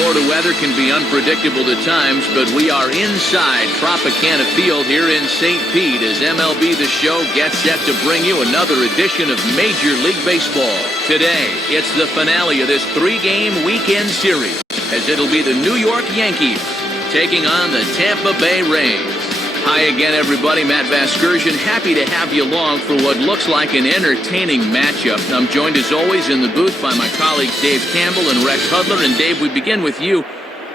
Florida weather can be unpredictable at times, but we are inside Tropicana Field here in St. Pete as MLB The Show gets set to bring you another edition of Major League Baseball. Today, it's the finale of this three-game weekend series, as it'll be the New York Yankees taking on the Tampa Bay Rays. Hi again, everybody. Matt Vasgersian, happy to have you along for what looks like an entertaining matchup. I'm joined, as always, in the booth by my colleagues Dave Campbell and Rex Hudler. And Dave, we begin with you.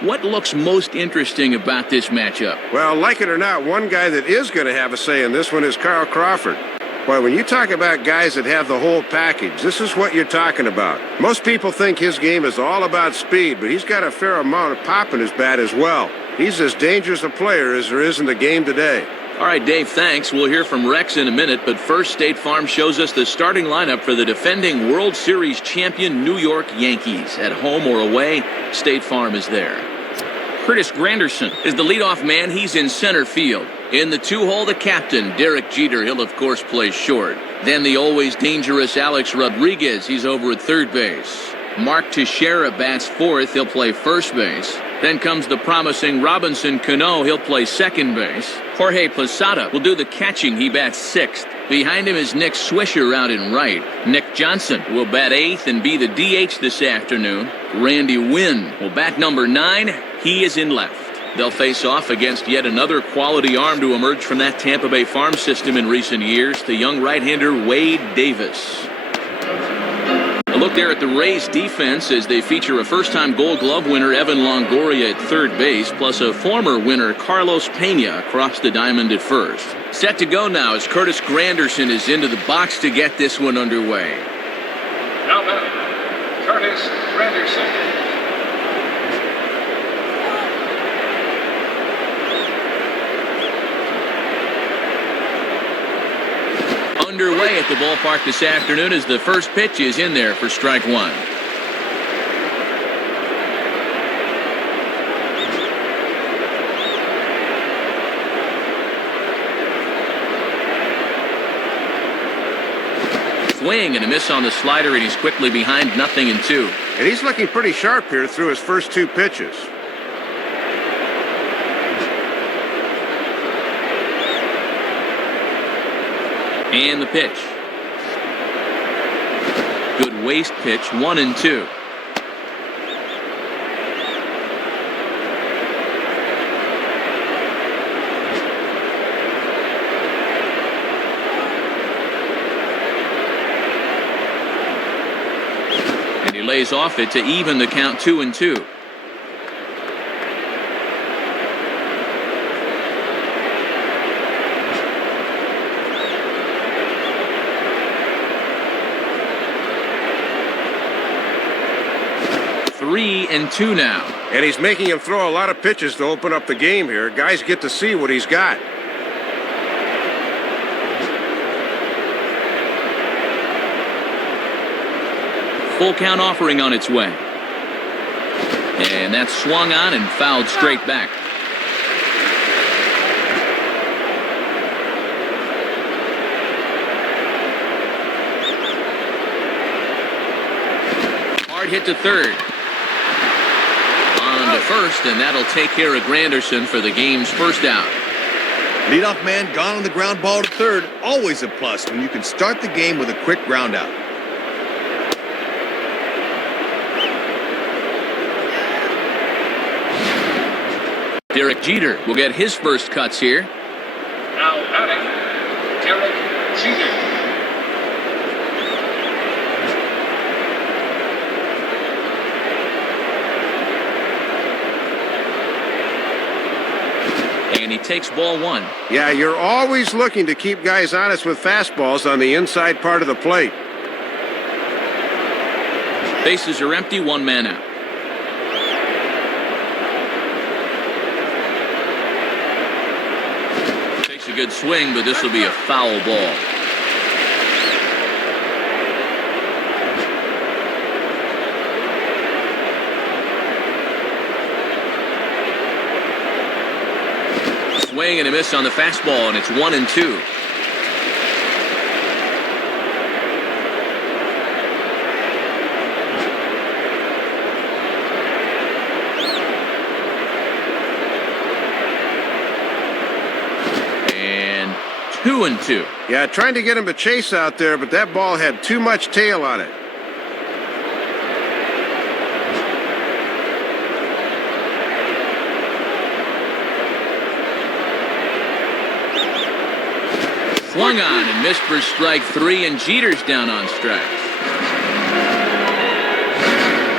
What looks most interesting about this matchup? Well, like it or not, one guy that is going to have a say in this one is Carl Crawford. Boy, when you talk about guys that have the whole package, this is what you're talking about. Most people think his game is all about speed, but he's got a fair amount of pop in his bat as well. He's as dangerous a player as there is in the game today. All right, Dave, thanks. We'll hear from Rex in a minute, but first, State Farm shows us the starting lineup for the defending World Series champion New York Yankees. At home or away, State Farm is there. Curtis Granderson is the leadoff man. He's in center field. In the two-hole, the captain, Derek Jeter. He'll, of course, play short. Then the always dangerous Alex Rodriguez. He's over at third base. Mark Teixeira bats fourth. He'll play first base. Then comes the promising Robinson Cano. He'll play second base. Jorge Posada will do the catching. He bats sixth. Behind him is Nick Swisher out in right. Nick Johnson will bat eighth and be the DH this afternoon. Randy Wynn will bat number 9. He is in left. They'll face off against yet another quality arm to emerge from that Tampa Bay farm system in recent years, the young right-hander Wade Davis. A look there at the Rays defense as they feature a first-time Gold Glove winner Evan Longoria at third base, plus a former winner Carlos Pena across the diamond at first. Set to go now as Curtis Granderson is into the box to get this one underway. Now batting, Curtis Granderson. Underway at the ballpark this afternoon as the first pitch is in there for strike one. Swing and a miss on the slider, and he's quickly behind 0-2. And he's looking pretty sharp here through his first two pitches. And the pitch. Good waist pitch, 1-2. And he lays off it to even the count 2-2. Three and two now. And he's making him throw a lot of pitches to open up the game here. Guys get to see what he's got. Full count offering on its way. And that's swung on and fouled straight back. Hard hit to third. On to first, and that'll take care of Granderson for the game's first out. Leadoff man gone on the ground ball to third. Always a plus when you can start the game with a quick ground out. Derek Jeter will get his first cuts here. Now batting, Derek Jeter. And he takes ball one. Yeah, you're always looking to keep guys honest with fastballs on the inside part of the plate. Bases are empty, one man out. Takes a good swing, but this will be a foul ball. Swing and a miss on the fastball, and it's 1-2. 2-2. Yeah, trying to get him to chase out there, but that ball had too much tail on it. Swung on and missed for strike 3, and Jeter's down on strikes.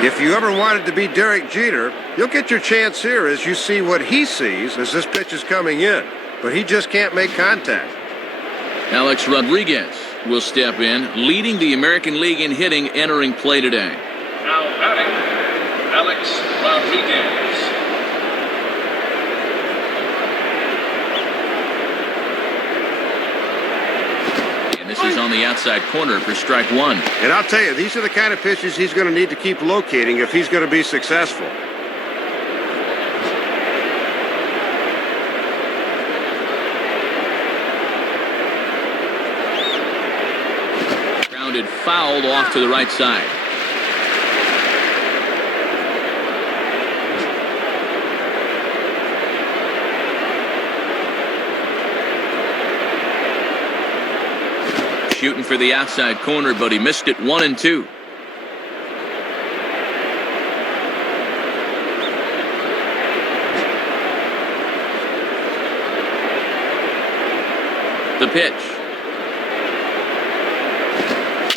If you ever wanted to be Derek Jeter, you'll get your chance here as you see what he sees as this pitch is coming in. But he just can't make contact. Alex Rodriguez will step in, leading the American League in hitting entering play today. Now batting, Alex Rodriguez. This is on the outside corner for strike 1. And I'll tell you, these are the kind of pitches he's going to need to keep locating if he's going to be successful. Grounded fouled off to the right side. Shooting for the outside corner, but he missed it. 1-2. The pitch.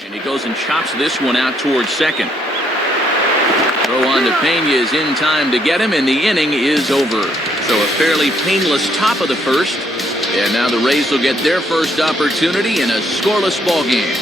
And he goes and chops this one out towards second. Throw on to Pena is in time to get him, and the inning is over. So a fairly painless top of the first. And now the Rays will get their first opportunity in a scoreless ball game.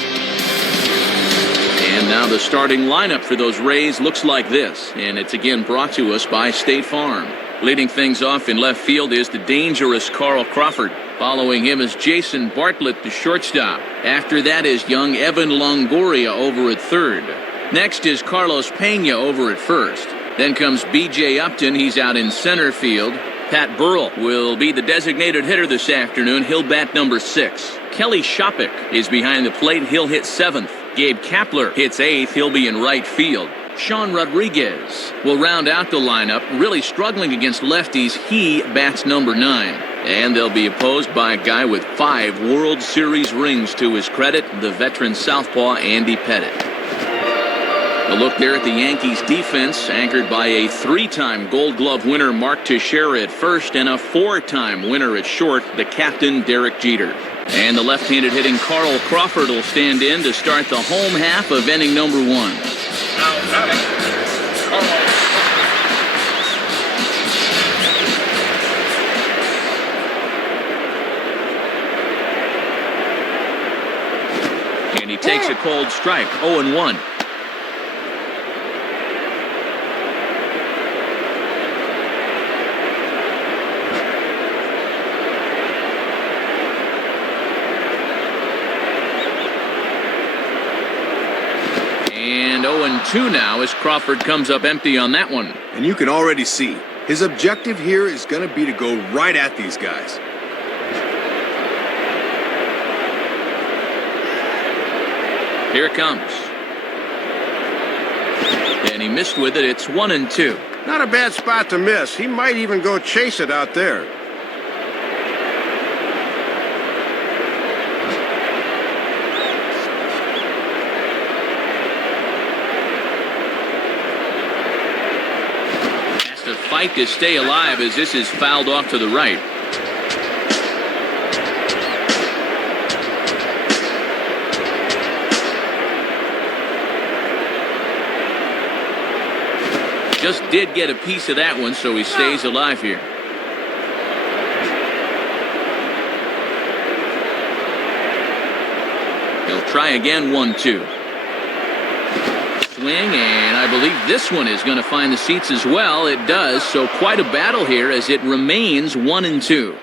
And now the starting lineup for those Rays looks like this. And it's again brought to us by State Farm. Leading things off in left field is the dangerous Carl Crawford. Following him is Jason Bartlett, the shortstop. After that is young Evan Longoria over at third. Next is Carlos Pena over at first. Then comes B.J. Upton. He's out in center field. Pat Burrell will be the designated hitter this afternoon. He'll bat number 6. Kelly Shopik is behind the plate. He'll hit 7th. Gabe Kapler hits 8th. He'll be in right field. Sean Rodriguez will round out the lineup. Really struggling against lefties. He bats number 9. And they'll be opposed by a guy with 5 World Series rings to his credit, the veteran southpaw Andy Pettitte. A look there at the Yankees defense, anchored by a 3-time Gold Glove winner Mark Teixeira at first and a 4-time winner at short, the captain Derek Jeter. And the left-handed hitting Carl Crawford will stand in to start the home half of inning number 1. Now batting, Carl. And he takes a cold strike, 0-1. And 0-2 now as Crawford comes up empty on that one. And you can already see his objective here is going to be to go right at these guys. Here it comes. And he missed with it. It's 1-2. Not a bad spot to miss. He might even go chase it out there. Has to fight to stay alive as this is fouled off to the right. Just did get a piece of that one, so he stays alive here. He'll try again, 1-2. Swing, and I believe this one is going to find the seats as well. It does, so quite a battle here as it remains 1-2.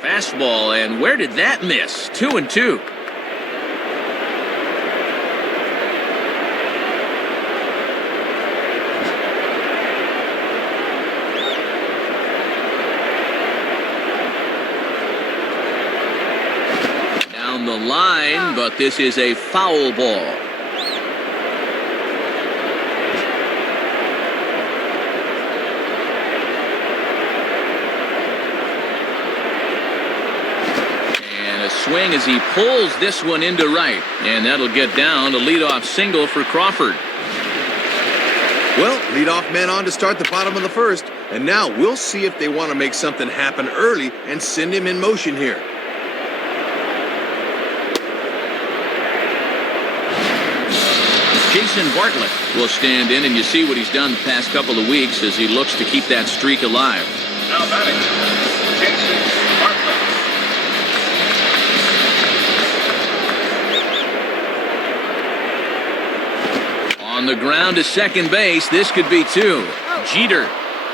Fastball, and where did that miss? 2-2. Down the line, but this is a foul ball. swing as he pulls this one into right. And that'll get down a leadoff single for Crawford. Well, leadoff man on to start the bottom of the first. And now we'll see if they want to make something happen early and send him in motion here. Jason Bartlett will stand in, and you see what he's done the past couple of weeks as he looks to keep that streak alive. Now batting, Jason Bartlett. On the ground to second base, this could be two. Jeter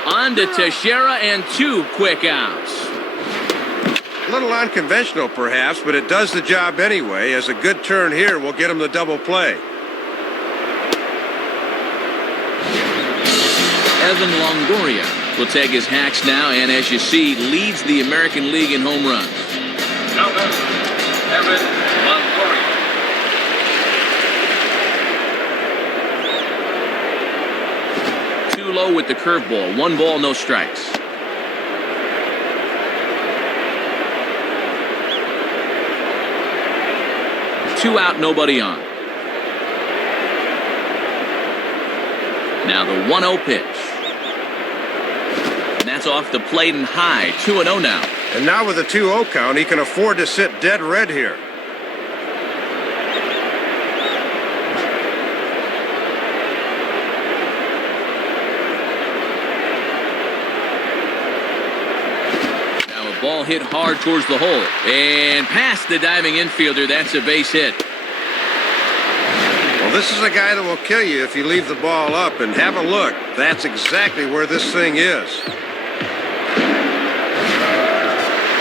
on to Teixeira, and two quick outs. A little unconventional, perhaps, but it does the job anyway, as a good turn here will get him the double play. Evan Longoria will take his hacks now, and as you see, leads the American League in home runs. Now batting, Evan Longoria. Too low with the curveball. 1 ball, no strikes. Two out, nobody on. Now the 1-0 pitch. And that's off the plate and high. 2-0 now. And now with a 2-0 count, he can afford to sit dead red here. Now a ball hit hard towards the hole. And past the diving infielder, that's a base hit. Well, this is a guy that will kill you if you leave the ball up, and have a look. That's exactly where this thing is.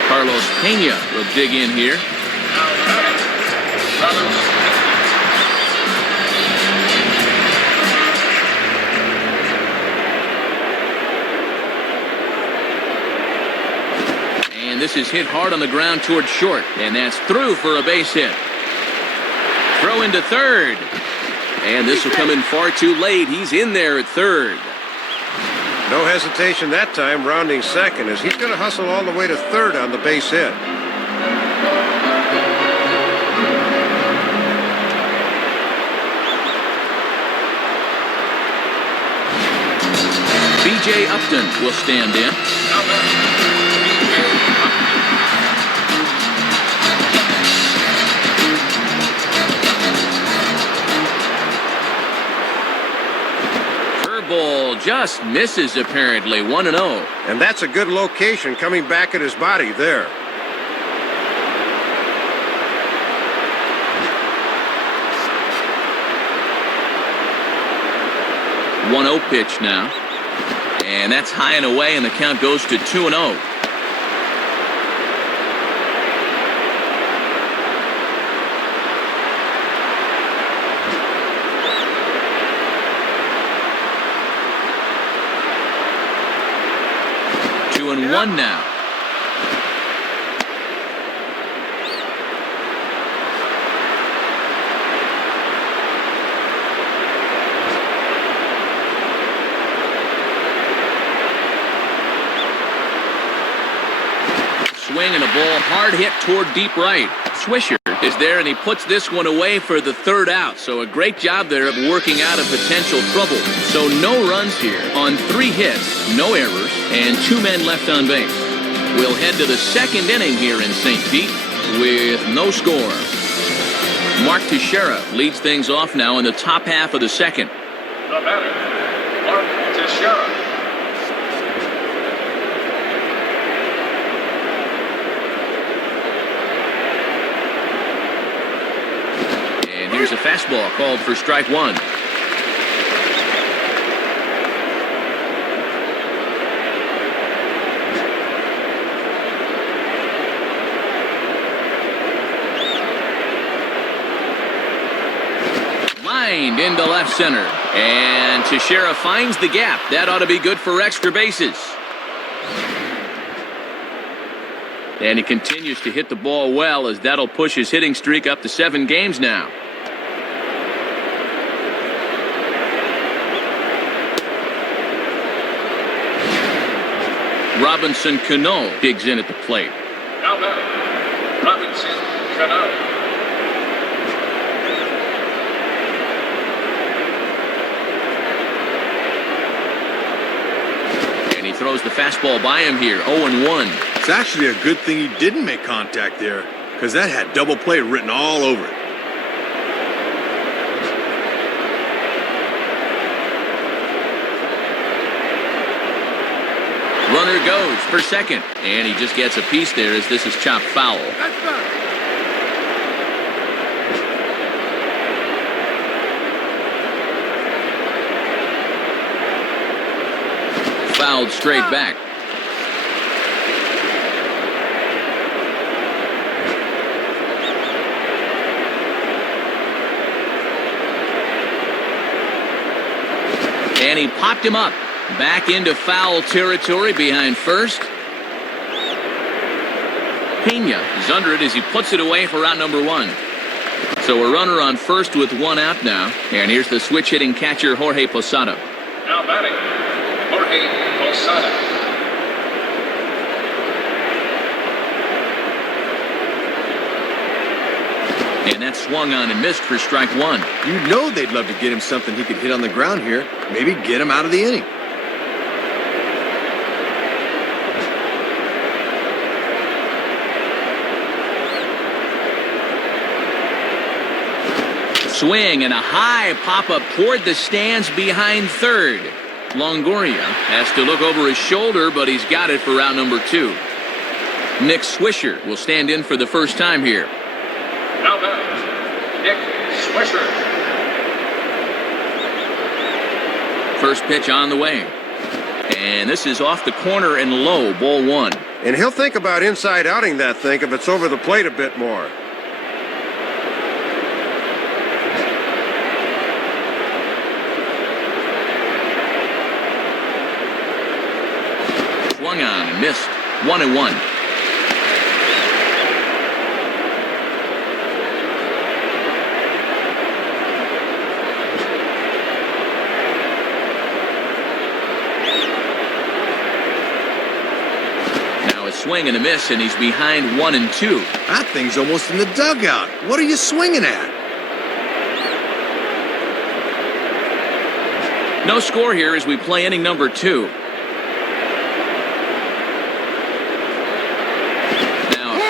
Carlos Pena will dig in here. Now batting, Carlos. And this is hit hard on the ground towards short. And that's through for a base hit. Throw into third. And this will come in far too late. He's in there at third. No hesitation that time, rounding second, as he's going to hustle all the way to third on the base hit. B.J. Upton will stand in. Now batting, B.J. Upton. Ball just misses apparently. 1-0. And that's a good location coming back at his body there. One 1-0 pitch now. And that's high and away, and the count goes to 2-0. And 1 now. Swing and a ball hard hit toward deep right. Swisher is there, and he puts this one away for the third out. So a great job there of working out of potential trouble. So no runs here on 3 hits, no errors, and 2 men left on base. We'll head to the second inning here in St. Pete with no score. Mark Teixeira leads things off now in the top half of the second. The batter, Mark Teixeira. Here's a fastball called for strike 1. Lined into left center. And Teixeira finds the gap. That ought to be good for extra bases. And he continues to hit the ball well, as that'll push his hitting streak up to 7 games now. Robinson Cano digs in at the plate. Now batting, Robinson Cano. And he throws the fastball by him here, 0-1. It's actually a good thing he didn't make contact there, because that had double play written all over it. Runner goes for second, and he just gets a piece there as this is chopped foul. Fouled straight back. And he popped him up. Back into foul territory behind first. Pena is under it as he puts it away for out number 1. So a runner on first with 1 out now. And here's the switch-hitting catcher, Jorge Posada. Now batting, Jorge Posada. And that swung on and missed for strike 1. You know they'd love to get him something he could hit on the ground here. Maybe get him out of the inning. Swing and a high pop-up toward the stands behind third. Longoria has to look over his shoulder, but he's got it for out number 2. Nick Swisher will stand in for the first time here. Now batting, Nick Swisher. First pitch on the way. And this is off the corner and low, ball 1. And he'll think about inside outing that thing if it's over the plate a bit more. Swung on and missed. 1-1. Now a swing and a miss, and he's behind 1-2. That thing's almost in the dugout. What are you swinging at? No score here as we play inning number 2.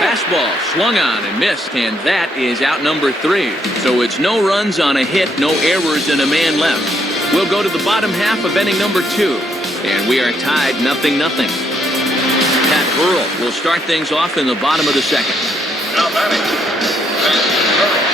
Fastball swung on and missed, and that is out number 3. So it's no runs on a hit, no errors, and a man left. We'll go to the bottom half of inning number 2, and we are tied 0-0. Pat Burrell will start things off in the bottom of the second. Now batting, Pat Burrell.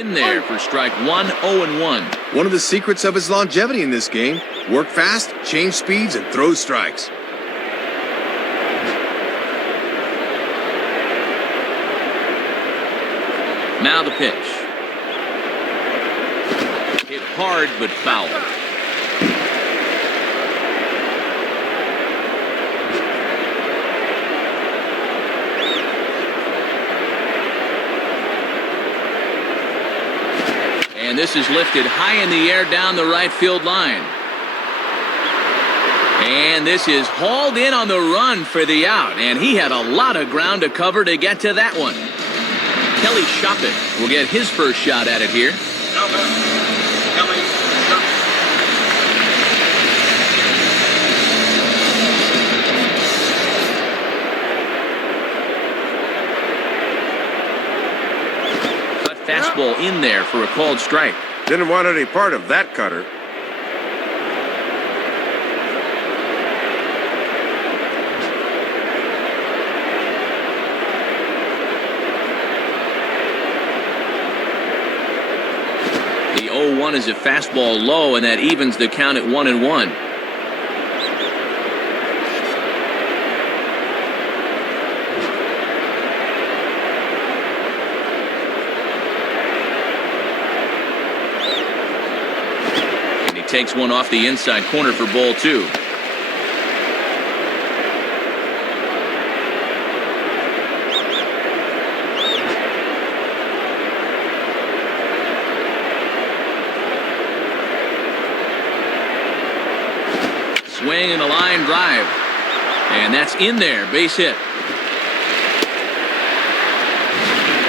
In there for strike 1, 0-1. One of the secrets of his longevity in this game: work fast, change speeds, and throw strikes. Now the pitch. Hit hard but foul. And this is lifted high in the air down the right field line. And this is hauled in on the run for the out. And he had a lot of ground to cover to get to that one. Kelly Shoppett will get his first shot at it here. Now batting, Kelly Fastball in there for a called strike. Didn't want any part of that cutter. The 0-1 is a fastball low, and that evens the count at 1-1. Takes one off the inside corner for ball 2. swing and a line drive. And that's in there, base hit.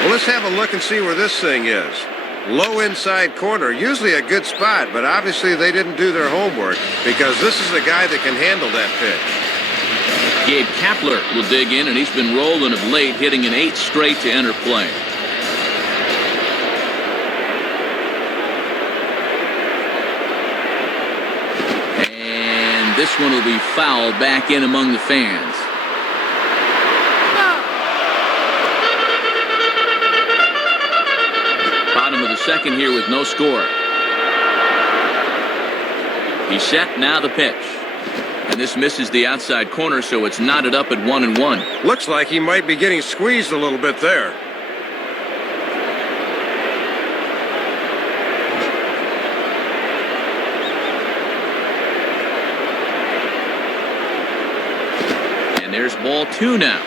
Well, let's have a look and see where this thing is. Low inside corner, usually a good spot, but obviously they didn't do their homework because this is a guy that can handle that pitch. Gabe Kapler will dig in, and he's been rolling of late, hitting an 8 straight to enter play. And this one will be fouled back in among the fans. Bottom of the second here with no score. He's set, now the pitch. And this misses the outside corner, so it's knotted up at 1-1. Looks like he might be getting squeezed a little bit there. And there's ball 2 now.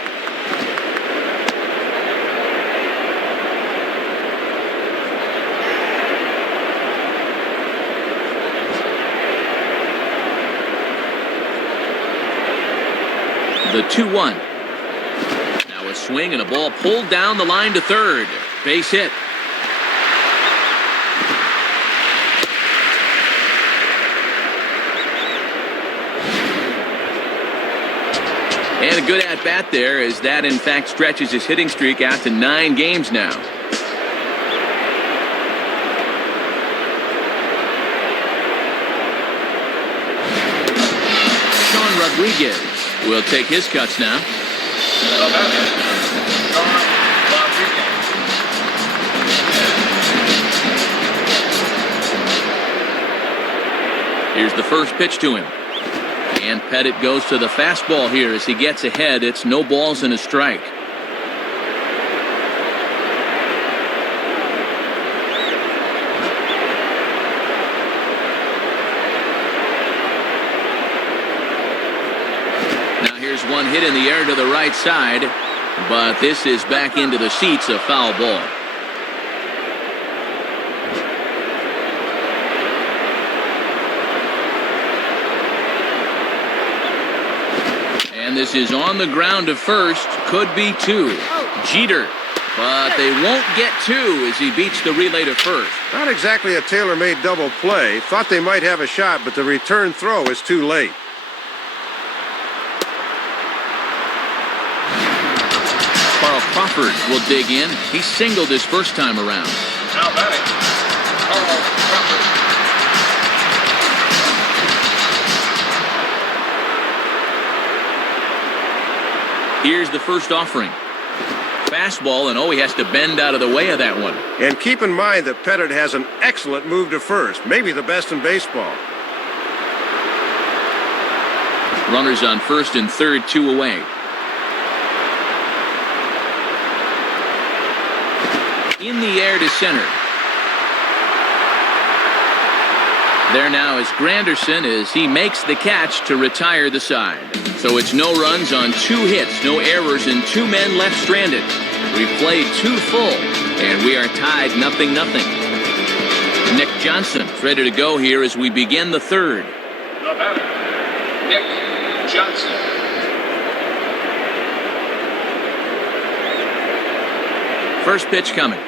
The 2-1. Now a swing and a ball pulled down the line to third. Base hit. And a good at-bat there, as that in fact stretches his hitting streak out to 9 games now. Sean Rodriguez will take his cuts now. Here's the first pitch to him. And Pettit goes to the fastball here as he gets ahead. It's no balls and a strike. One hit in the air to the right side, but this is back into the seats, a foul ball. And this is on the ground to first, could be 2. Jeter, but they won't get 2 as he beats the relay to first. Not exactly a tailor-made double play. Thought they might have a shot, but the return throw is too late. Crawford will dig in. He singled his first time around. Now batting, Carl Crawford. Here's the first offering. Fastball, and he has to bend out of the way of that one. And keep in mind that Pettit has an excellent move to first, maybe the best in baseball. Runners on first and third, 2 away. In the air to center. There now is Granderson as he makes the catch to retire the side. So it's no runs on 2 hits, no errors, and 2 men left stranded. We've played 2 full, and we are tied 0-0. Nick Johnson ready to go here as we begin the third. The batter, Nick Johnson. First pitch coming.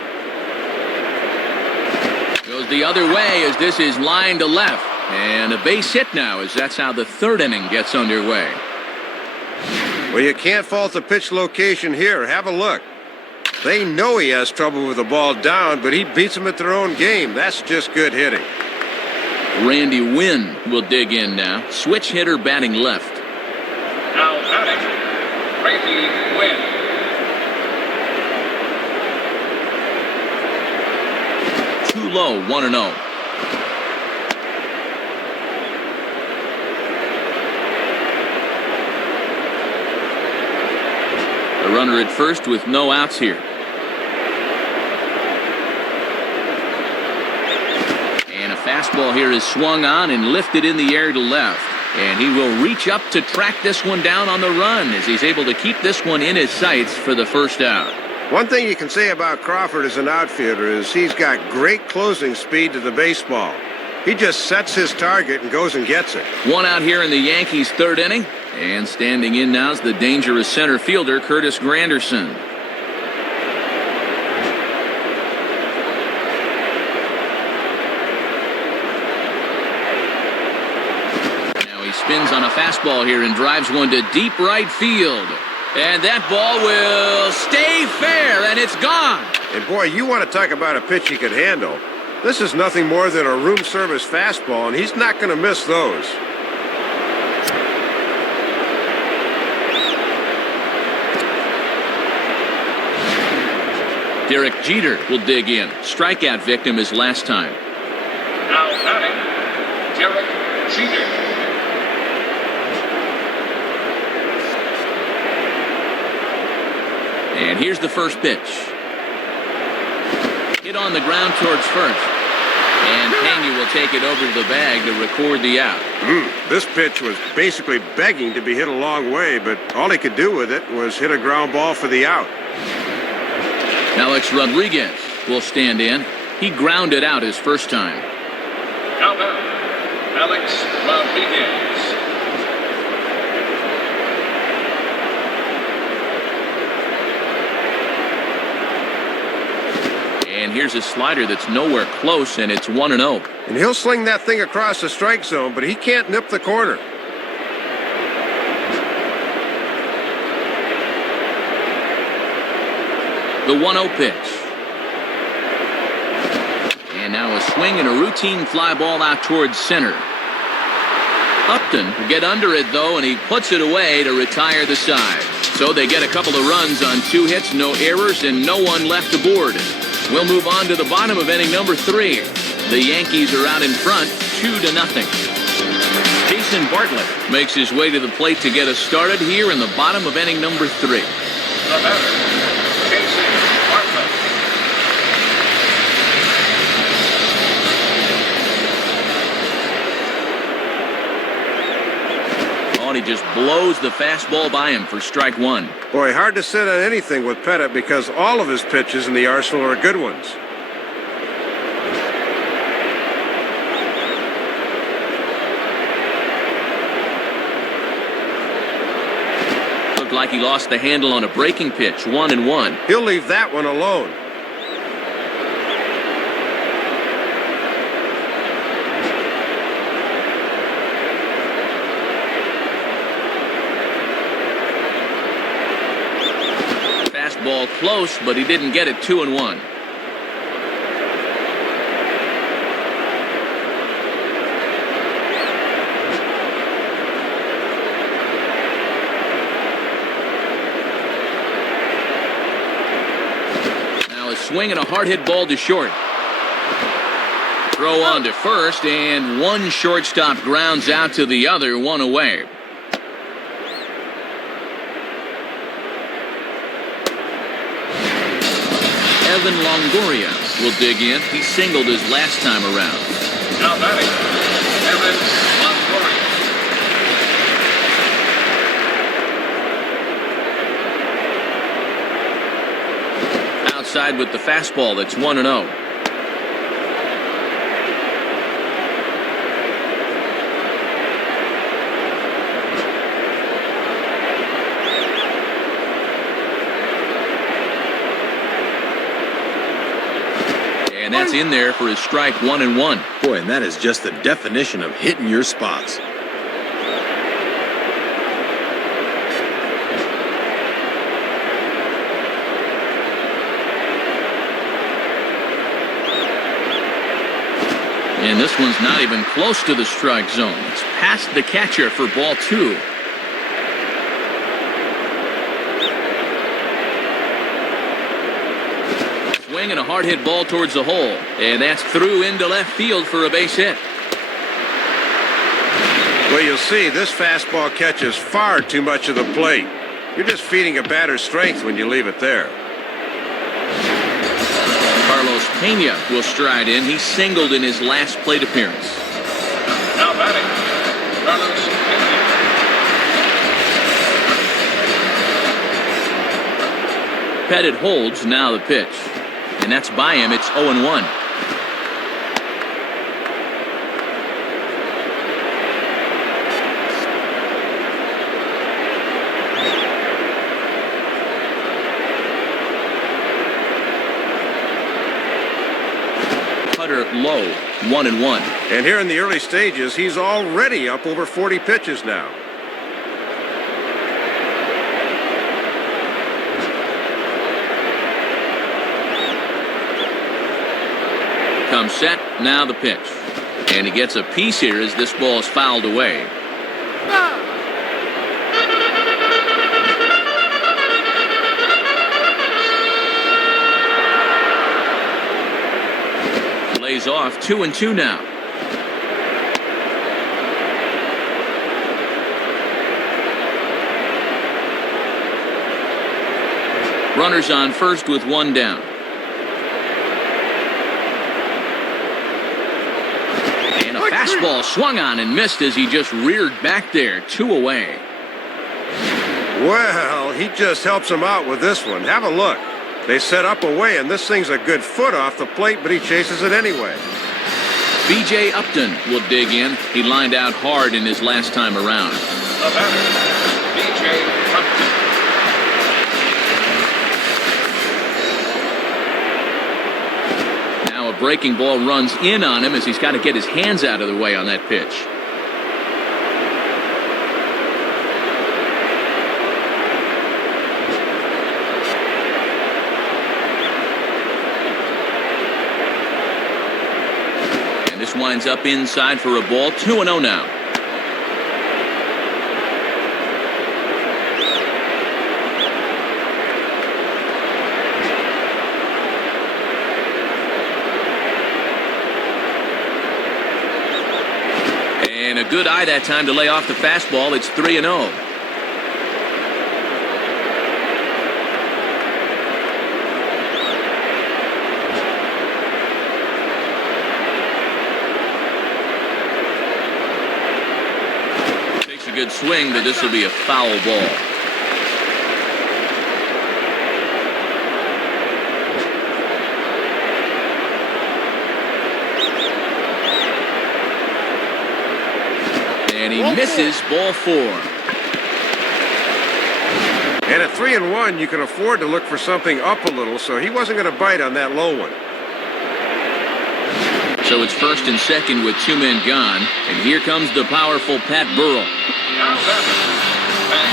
Goes the other way as this is line to left. And a base hit now as that's how the third inning gets underway. Well, you can't fault the pitch location here. Have a look. They know he has trouble with the ball down, but he beats them at their own game. That's just good hitting. Randy Wynn will dig in now. Switch hitter batting left. Now batting, Randy Wynn. Too low, 1-0. A runner at first with no outs here. And a fastball here is swung on and lifted in the air to left. And he will reach up to track this one down on the run as he's able to keep this one in his sights for the first out. One thing you can say about Crawford as an outfielder is he's got great closing speed to the baseball. He just sets his target and goes and gets it. One out here in the Yankees' third inning. And standing in now is the dangerous center fielder, Curtis Granderson. Now he spins on a fastball here and drives one to deep right field. And that ball will stay fair, and it's gone. And boy, you want to talk about a pitch he could handle. This is nothing more than a room service fastball, and he's not going to miss those. Derek Jeter will dig in. Strikeout victim his last time. Now batting, Derek Jeter. And here's the first pitch. Hit on the ground towards first. And Pena will take it over to the bag to record the out. This pitch was basically begging to be hit a long way, but all he could do with it was hit a ground ball for the out. Alex Rodriguez will stand in. He grounded out his first time. Now batting, Alex Rodriguez. And here's a slider that's nowhere close, and it's 1-0. And he'll sling that thing across the strike zone, but he can't nip the corner. The 1-0 pitch. And now a swing and a routine fly ball out towards center. Upton will get under it, though, and he puts it away to retire the side. So they get a couple of runs on 2 hits, no errors, and no one left aboard. We'll move on to the bottom of inning number 3. The Yankees are out in front, 2-0. Jason Bartlett makes his way to the plate to get us started here in the bottom of inning number 3. The batter, Jason Bartlett. Oh, and he just blows the fastball by him for strike 1. Boy, hard to sit on anything with Pettit because all of his pitches in the arsenal are good ones. Looked like he lost the handle on a breaking pitch, 1-1. He'll leave that one alone. Ball close, but he didn't get it. 2-1. Now a swing and a hard hit ball to short. Throw on to first, and one shortstop grounds out to the other, 1 away. Evan Longoria will dig in. He singled his last time around. Now batting, Evan Longoria. Outside with the fastball, that's 1-0. And that's in there for his strike, 1-1. Boy, and that is just the definition of hitting your spots. And this one's not even close to the strike zone. It's past the catcher for ball 2. Swing and a hard hit ball towards the hole. And that's through into left field for a base hit. Well, you'll see this fastball catches far too much of the plate. You're just feeding a batter's strength when you leave it there. Carlos Pena will stride in. He singled in his last plate appearance. Now batting, Carlos Pena. Pettit holds, now the pitch. And that's by him. It's 0-1. cutter low, 1-1. And here in the early stages, he's already up over 40 pitches now. Comes set, now the pitch. And he gets a piece here as this ball is fouled away. Lays off, 2-2 now. Runners on first with one down. And a fastball swung on and missed as he just reared back there, 2 away. Well, he just helps him out with this one. Have a look. They set up away, and this thing's a good foot off the plate, but he chases it anyway. B.J. Upton will dig in. He lined out hard in his last time around. The batter, B.J. Upton. Now a breaking ball runs in on him as he's got to get his hands out of the way on that pitch. This winds up inside for a ball, 2-0 now. And a good eye that time to lay off the fastball. It's 3-0. A good swing, but this will be a foul ball. And he misses, ball 4. And at 3-1, you can afford to look for something up a little, so he wasn't going to bite on that low one. So it's first and second with 2 men gone, and here comes the powerful Pat Burrell. Now batter, Pat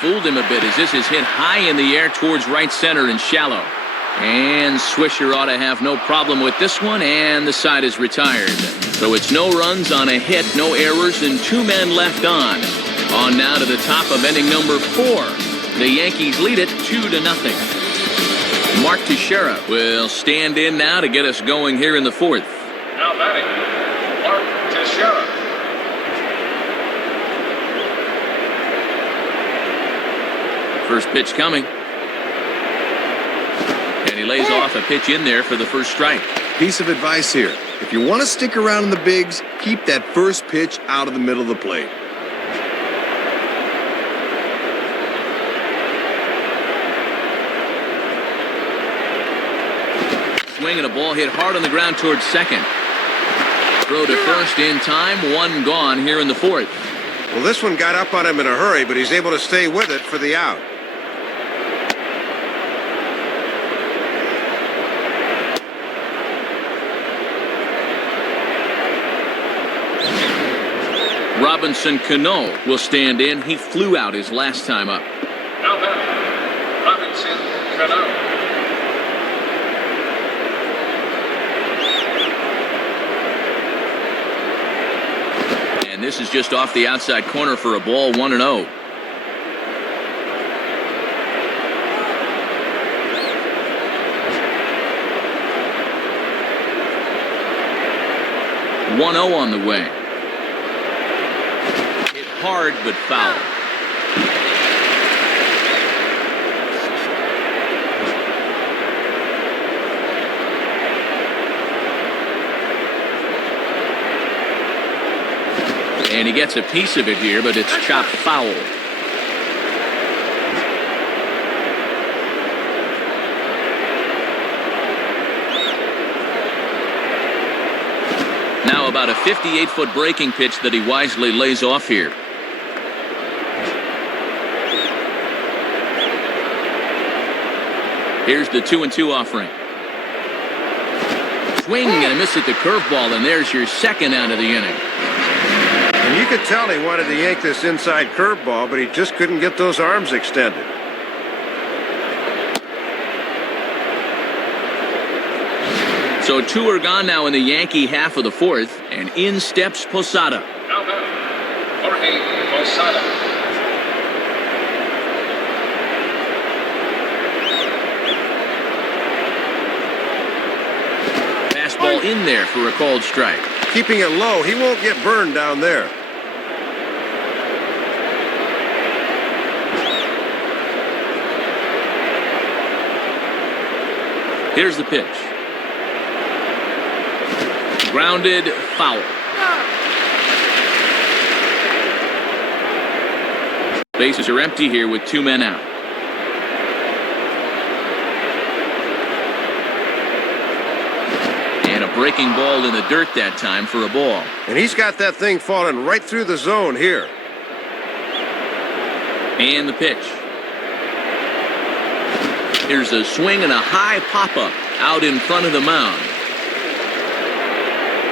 Fooled him a bit as this is hit high in the air towards right center and shallow. And Swisher ought to have no problem with this one, and the side is retired. So it's no runs on a hit, no errors, and 2 men left on. On now to the top of inning number 4. The Yankees lead it 2-0. Mark Teixeira will stand in now to get us going here in the 4th. Now batting, Mark Teixeira. First pitch coming. And he lays off a pitch in there for the first strike. Piece of advice here. If you want to stick around in the bigs, keep that first pitch out of the middle of the plate. Swing and a ball hit hard on the ground towards second. Throw to first in time, 1 gone here in the 4th. Well, this one got up on him in a hurry, but he's able to stay with it for the out. Robinson Cano will stand in. He flew out his last time up. Now batting, Robinson Cano. And this is just off the outside corner for a ball, 1-0. On the way. Hit hard but foul. And he gets a piece of it here, but it's chopped foul. Now about a 58-foot breaking pitch that he wisely lays off here. Here's the 2-2 offering. Swing and a miss at the curveball, and there's your second out of the inning. And you could tell he wanted to yank this inside curveball, but he just couldn't get those arms extended. So 2 are gone now in the Yankee half of the fourth, and in steps Posada. Now batting, Jorge Posada. Fastball in there for a called strike. Keeping it low, he won't get burned down there. Here's the pitch. Grounded, foul. Bases are empty here with 2 men out. And a breaking ball in the dirt that time for a ball. And he's got that thing falling right through the zone here. And the pitch. Here's a swing and a high pop-up out in front of the mound.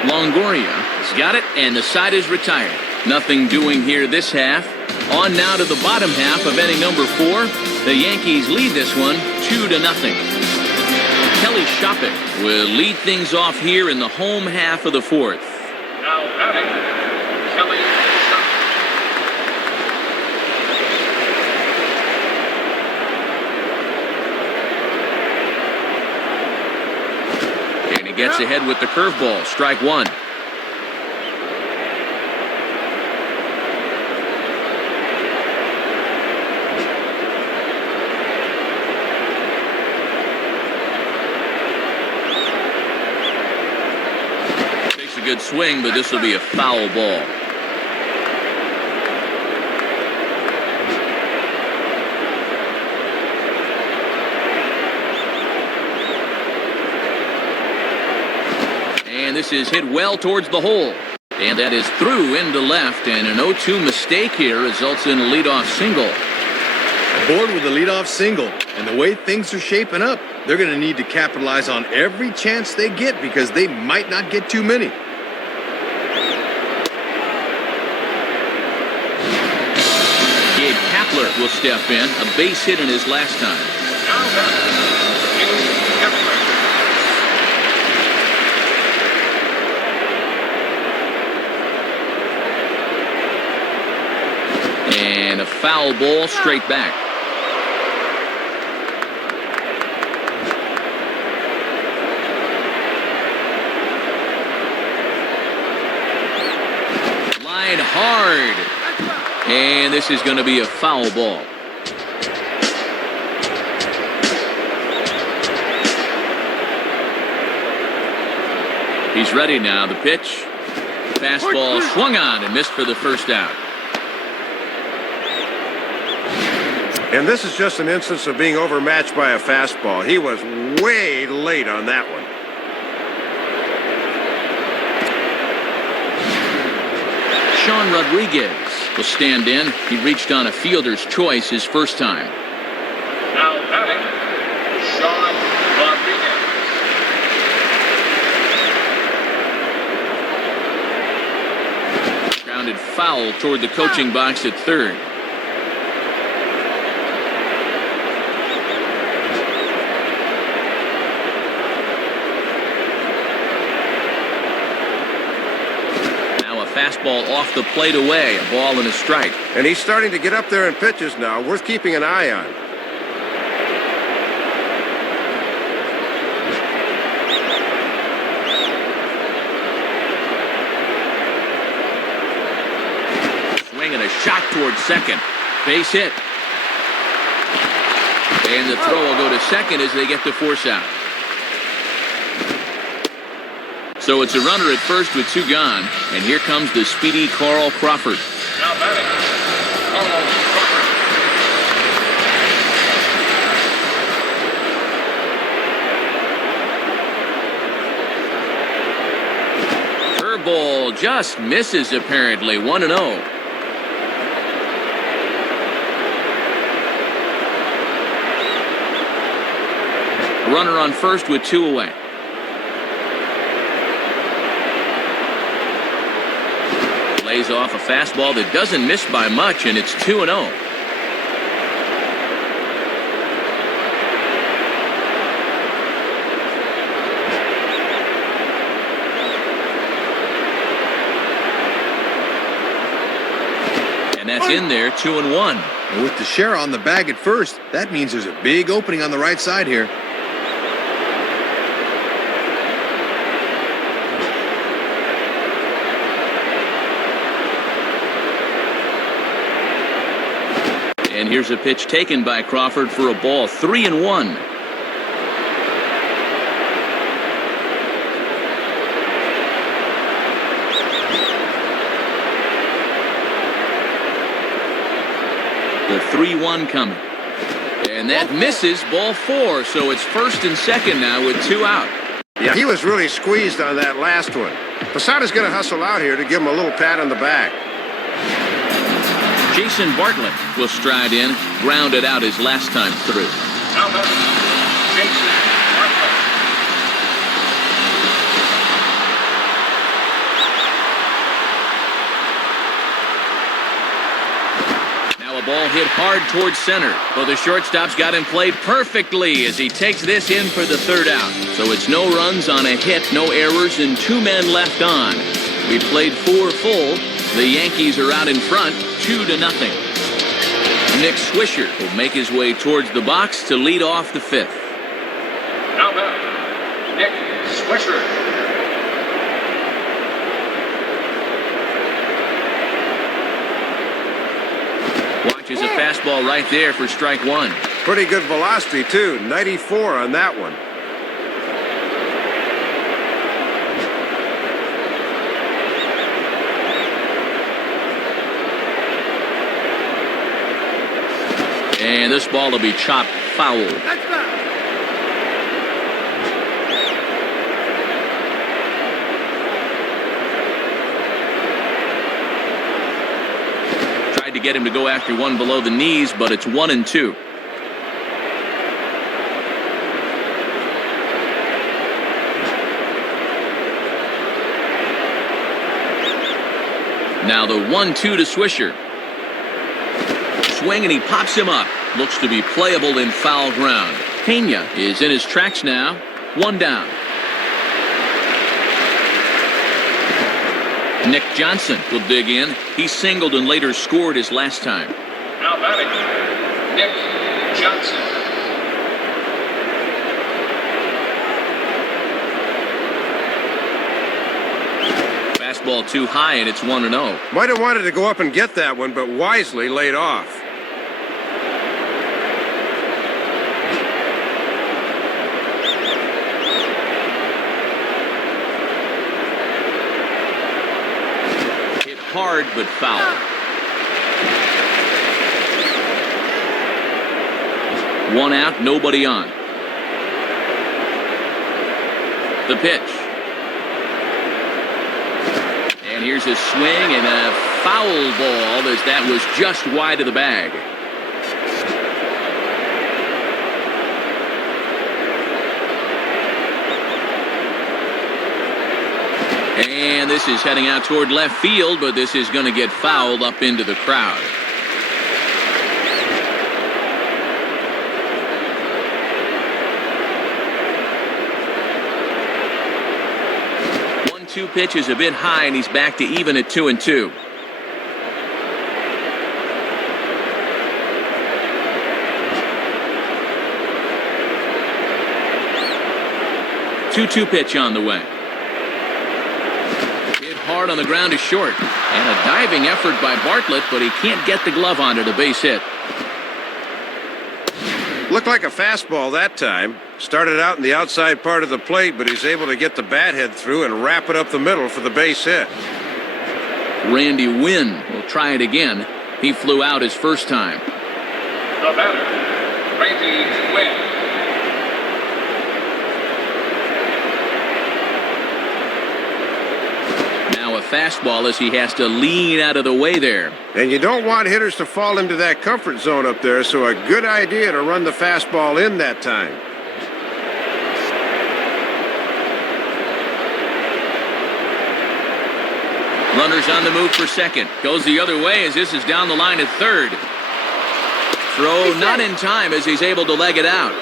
Longoria has got it, and the side is retired. Nothing doing here this half. On now to the bottom half of inning number 4. The Yankees lead this one 2-0. Kelly Shoppett will lead things off here in the home half of the fourth. Now batting, Kelly Shoppett. And he gets ahead with the curveball. Strike 1. Good swing, but this will be a foul ball. And this is hit well towards the hole. And that is through into left, and an 0-2 mistake here results in a leadoff single. Aboard with a leadoff single, and the way things are shaping up, they're going to need to capitalize on every chance they get because they might not get too many. Kepler will step in, a base hit in his last time. And a foul ball straight back. Line hard. And this is going to be a foul ball. He's ready now. The pitch. Fastball swung on and missed for the first out. And this is just an instance of being overmatched by a fastball. He was way late on that one. Sean Rodriguez will stand in. He reached on a fielder's choice his first time. Now batting, Sean Rodriguez. Grounded foul toward the coaching box at third. Fastball off the plate away, a ball and a strike. And he's starting to get up there in pitches now, worth keeping an eye on. Swing and a shot towards second. Base hit. And the throw will go to second as they get the force out. So it's a runner at first with 2 gone, and here comes the speedy Carl Crawford. Now batting, Carl Crawford. Curveball just misses apparently, 1-0. runner on first with 2 away. Lays off a fastball that doesn't miss by much, and it's 2-0. And that's in there, 2-1. And with Teixeira on the bag at first, that means there's a big opening on the right side here. And here's a pitch taken by Crawford for a ball, 3-1. The 3-1 coming. And that misses, ball 4, so it's first and second now with 2 out. Yeah, he was really squeezed on that last one. Posada's going to hustle out here to give him a little pat on the back. Jason Bartlett will stride in, grounded out his last time through. Now batting, Jason Bartlett. Now a ball hit hard towards center. Well, the shortstop's got him played perfectly as he takes this in for the 3rd out. So it's no runs on a hit, no errors, and 2 men left on. We played 4 full. The Yankees are out in front, 2-0. Nick Swisher will make his way towards the box to lead off the 5th. Now batting, Nick Swisher. Watches a fastball right there for strike 1. Pretty good velocity, too. 94 on that one. And this ball will be chopped foul. Tried to get him to go after one below the knees, but it's 1-2. Now the 1-2 to Swisher. Swing, and he pops him up. Looks to be playable in foul ground. Pena is in his tracks now. 1 down. Nick Johnson will dig in. He singled and later scored his last time. Now batting, Nick Johnson. Fastball too high, and it's 1-0. Might have wanted to go up and get that one, but wisely laid off. Hit hard, but foul. 1 out, nobody on. The pitch. And here's a swing and a foul ball as that was just wide of the bag. And this is heading out toward left field, but this is going to get fouled up into the crowd. Two pitch is a bit high, and he's back to even at 2-2. Two pitch on the way. Hit hard on the ground is short, and a diving effort by Bartlett, but he can't get the glove onto the base hit. Looked like a fastball that time. Started out in the outside part of the plate, but he's able to get the bat head through and wrap it up the middle for the base hit. Randy Wynn will try it again. He flew out his first time. The batter, Randy Wynn. Now a fastball as he has to lean out of the way there. And you don't want hitters to fall into that comfort zone up there, so a good idea to run the fastball in that time. Runners on the move for second. Goes the other way as this is down the line at third. Throw not in time as he's able to leg it out.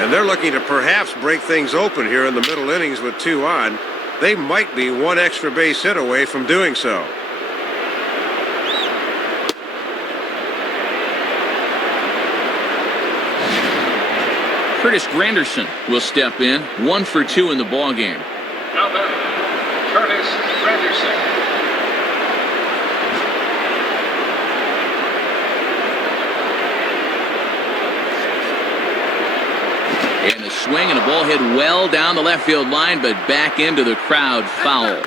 And they're looking to perhaps break things open here in the middle innings with 2 on. They might be one extra base hit away from doing so. Curtis Granderson will step in, 1 for 2 in the ballgame. Now batting, Curtis Granderson. And a swing and a ball hit well down the left field line, but back into the crowd, foul.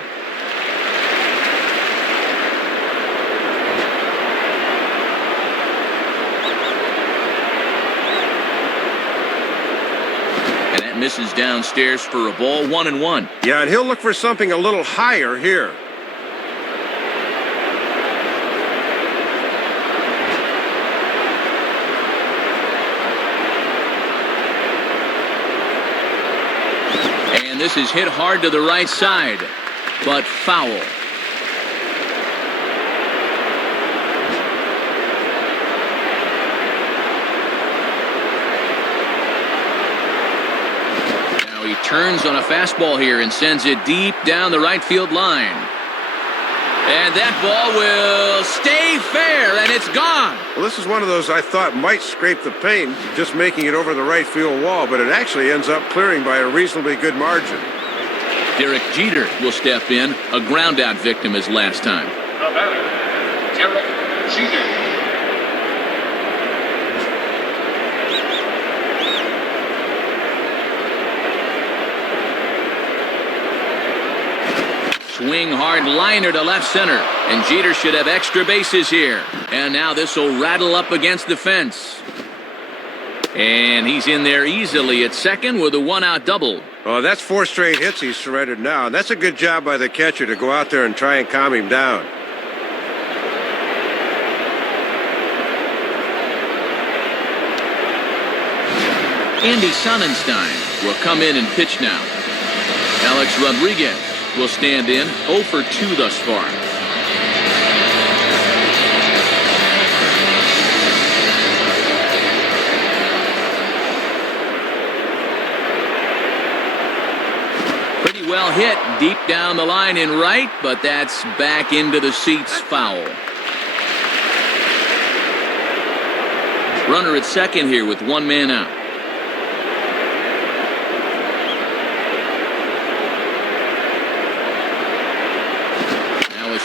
And that misses downstairs for a ball, 1-1. Yeah, and he'll look for something a little higher here. And this is hit hard to the right side, but foul. Now he turns on a fastball here and sends it deep down the right field line. And that ball will stay fair, and it's gone. Well, this is one of those I thought might scrape the paint, just making it over the right field wall, but it actually ends up clearing by a reasonably good margin. Derek Jeter will step in, a ground-out victim as last time. The batter, Derek Jeter. Swing hard liner to left center, and Jeter should have extra bases here. And now this will rattle up against the fence. And he's in there easily at second with a 1-out double. Oh, that's 4 straight hits he's surrendered now. And that's a good job by the catcher to go out there and try and calm him down. Andy Sonnenstein will come in and pitch now. Alex Rodriguez will stand in, 0 for 2 thus far. Pretty well hit deep down the line in right, but that's back into the seats, foul. Runner at second here with 1 man out.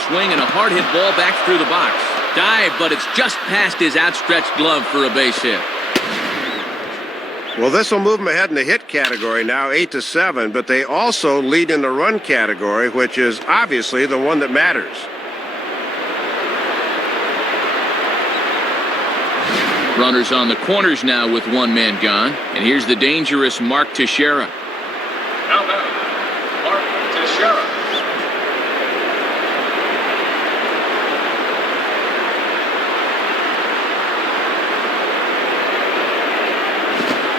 Swing and a hard hit ball back through the box. Dive, but it's just past his outstretched glove for a base hit. Well, this will move them ahead in the hit category now, 8-7, but they also lead in the run category, which is obviously the one that matters. Runners on the corners now with 1 man gone. And here's the dangerous Mark Teixeira. Now batting, Mark Teixeira.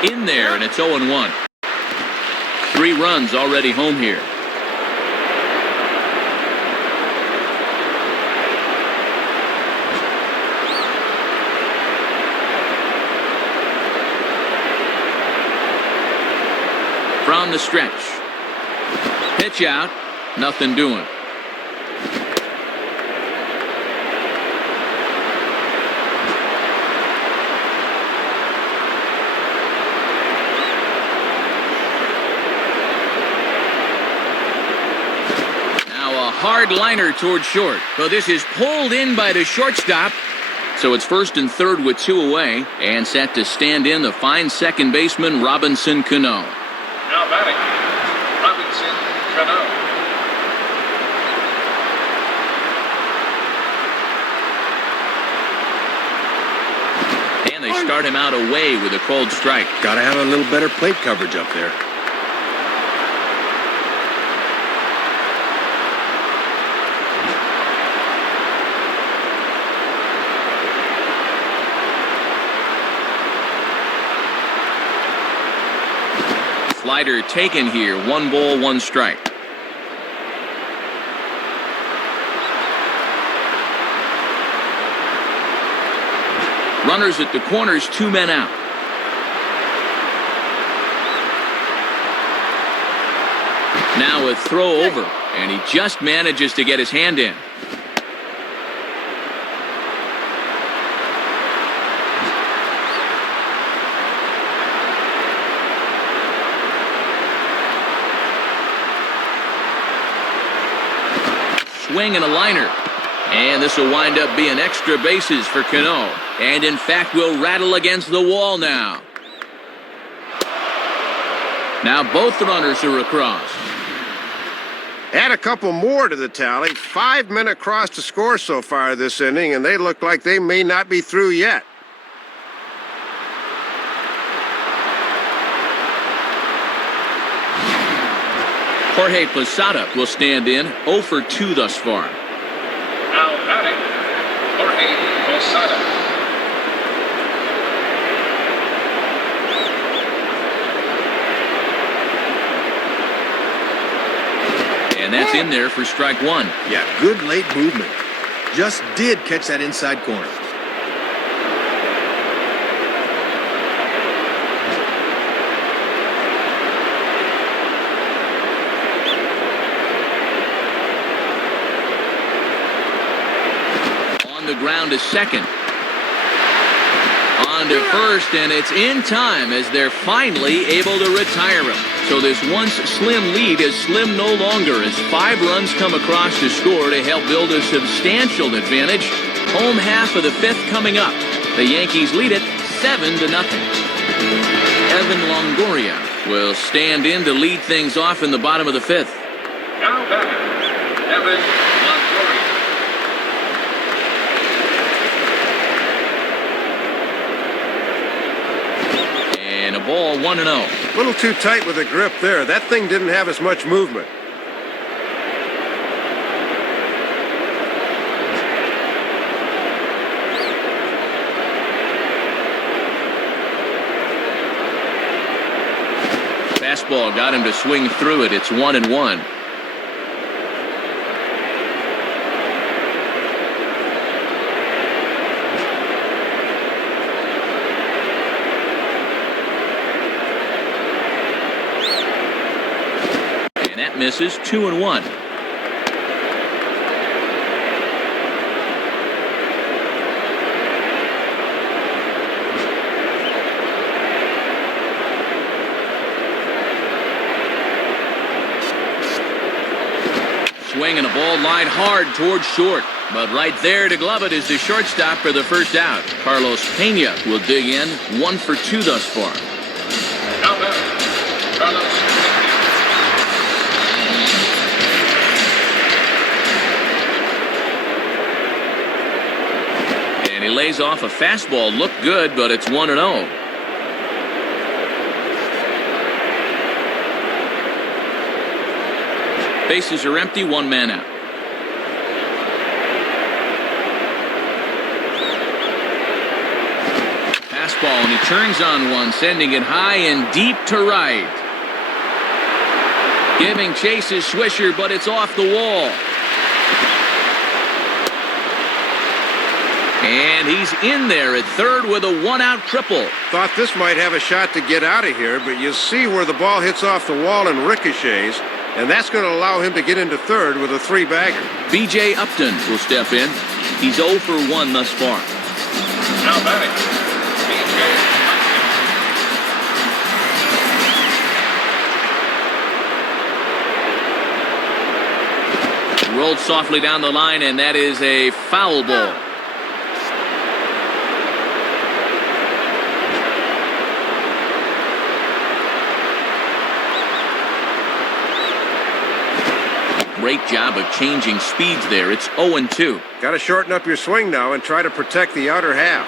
In there, and it's 0-1. 3 runs already home here. From the stretch. Pitch out, nothing doing. Hard liner toward short. So this is pulled in by the shortstop. So it's first and third with 2 away. And set to stand in the fine second baseman, Robinson Cano. Now batting, Robinson Cano. And they start him out away with a cold strike. Gotta have a little better plate coverage up there. Slider taken here, 1 ball, 1 strike. Runners at the corners, 2 men out. Now a throw over, and he just manages to get his hand in. Swing and a liner. And this will wind up being extra bases for Cano. And in fact will rattle against the wall now. Now both runners are across. Add a couple more to the tally. 5 men across to score so far this inning, and they look like they may not be through yet. Jorge Posada will stand in, 0 for 2 thus far. Now batting, Jorge Posada. And that's in there for strike 1. Yeah, good late movement. Just did catch that inside corner. On the ground to second. On to first, and it's in time as they're finally able to retire him. So this once slim lead is slim no longer as 5 runs come across to score to help build a substantial advantage. Home half of the 5th coming up. The Yankees lead it 7-0. Evan Longoria will stand in to lead things off in the bottom of the 5th. Now batting, Evan Longoria. And a ball 1-0. A little too tight with the grip there. That thing didn't have as much movement. Fastball got him to swing through it. It's 1-1. And that misses. 2-1. Swing and a ball line hard towards short. But right there to glove it is the shortstop for the first out. Carlos Pena will dig in. 1 for 2 thus far. Now batting, Carlos Pena. And he lays off a fastball. Looked good, but it's 1-0. Bases are empty, 1 man out. Fastball, and he turns on one, sending it high and deep to right. Giving chase is Swisher, but it's off the wall. And he's in there at third with a 1-out triple. Thought this might have a shot to get out of here, but you see where the ball hits off the wall and ricochets. And that's going to allow him to get into third with a 3-bagger. B.J. Upton will step in. He's 0 for 1 thus far. Now batting, B.J. Rolled softly down the line, and that is a foul ball. Great job of changing speeds there. It's 0-2. Got to shorten up your swing now and try to protect the outer half.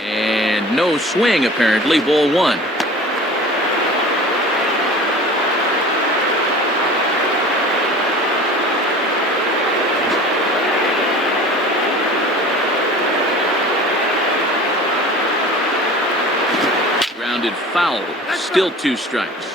And no swing, apparently. Ball 1. Foul. Still 2 strikes.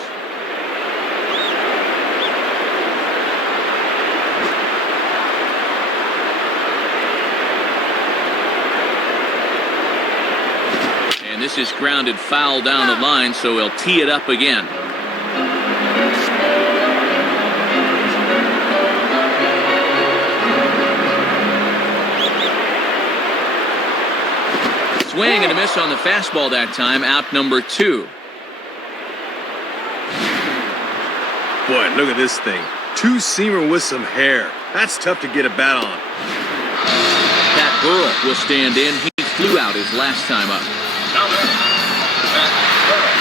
And this is grounded foul down the line, so he'll tee it up again. Swing and a miss on the fastball that time, out number 2. Boy, look at this thing. Two-seamer with some hair. That's tough to get a bat on. Pat Burrell will stand in. He flew out his last time up. Now batting, Pat Burrell.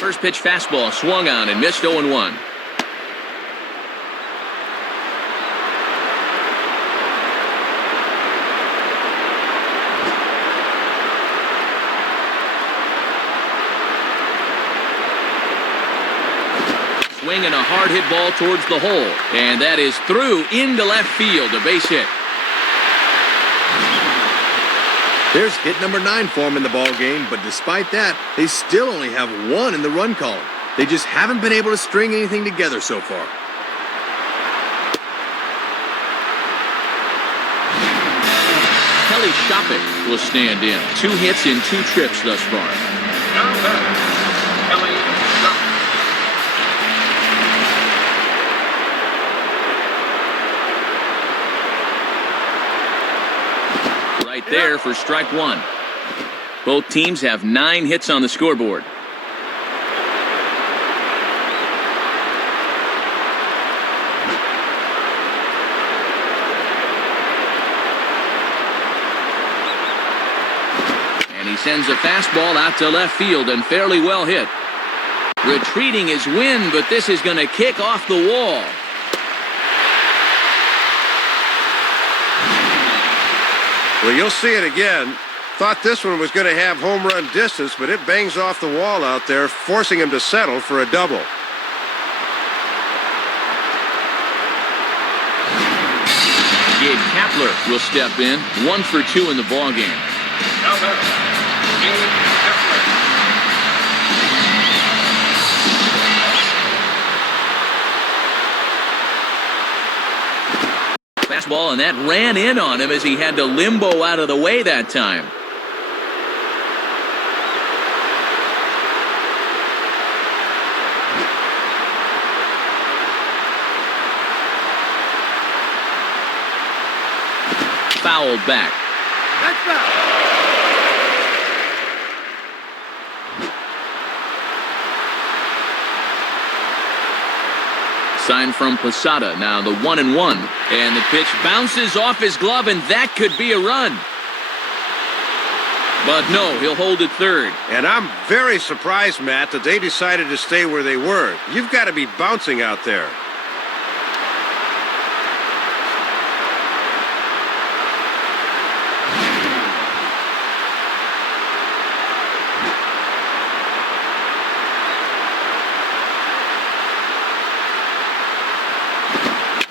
First pitch fastball swung on and missed 0-1. Swinging a hard hit ball towards the hole, and that is through into left field, a base hit. There's hit number 9 for him in the ball game, but despite that, they still only have 1 in the run column. They just haven't been able to string anything together so far. Kelly Shopping will stand in. 2 hits in 2 trips thus far. Now batting, Kelly Shopping. Right there for strike 1. Both teams have 9 hits on the scoreboard. And he sends a fastball out to left field and fairly well hit. Retreating his wind, but this is going to kick off the wall. Well, you'll see it again. Thought this one was going to have home run distance, but it bangs off the wall out there, forcing him to settle for a double. Gabe Kapler will step in. 1 for 2 in the ballgame. Now batting, Gabe Kapler. Fastball, and that ran in on him as he had to limbo out of the way that time. Fouled back. That's foul. Sign from Posada, now the 1-1. And the pitch bounces off his glove, and that could be a run. But no, he'll hold it third. And I'm very surprised, Matt, that they decided to stay where they were. You've got to be bouncing out there.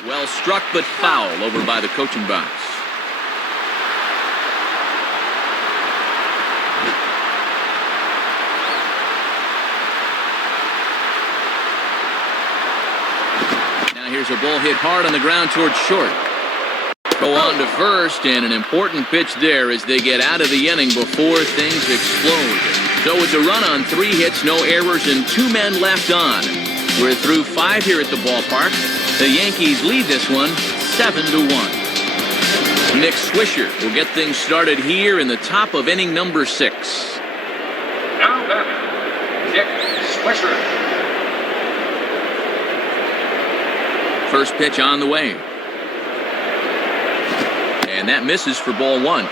Well struck, but foul over by the coaching box. Now here's a ball hit hard on the ground towards short. Go on to first, and an important pitch there as they get out of the inning before things explode. So it's a run on 3 hits, no errors, and 2 men left on. We're through 5 here at the ballpark. The Yankees lead this one 7-1. Nick Swisher will get things started here in the top of inning number 6. Now batting, Nick Swisher. First pitch on the way. And that misses for ball 1.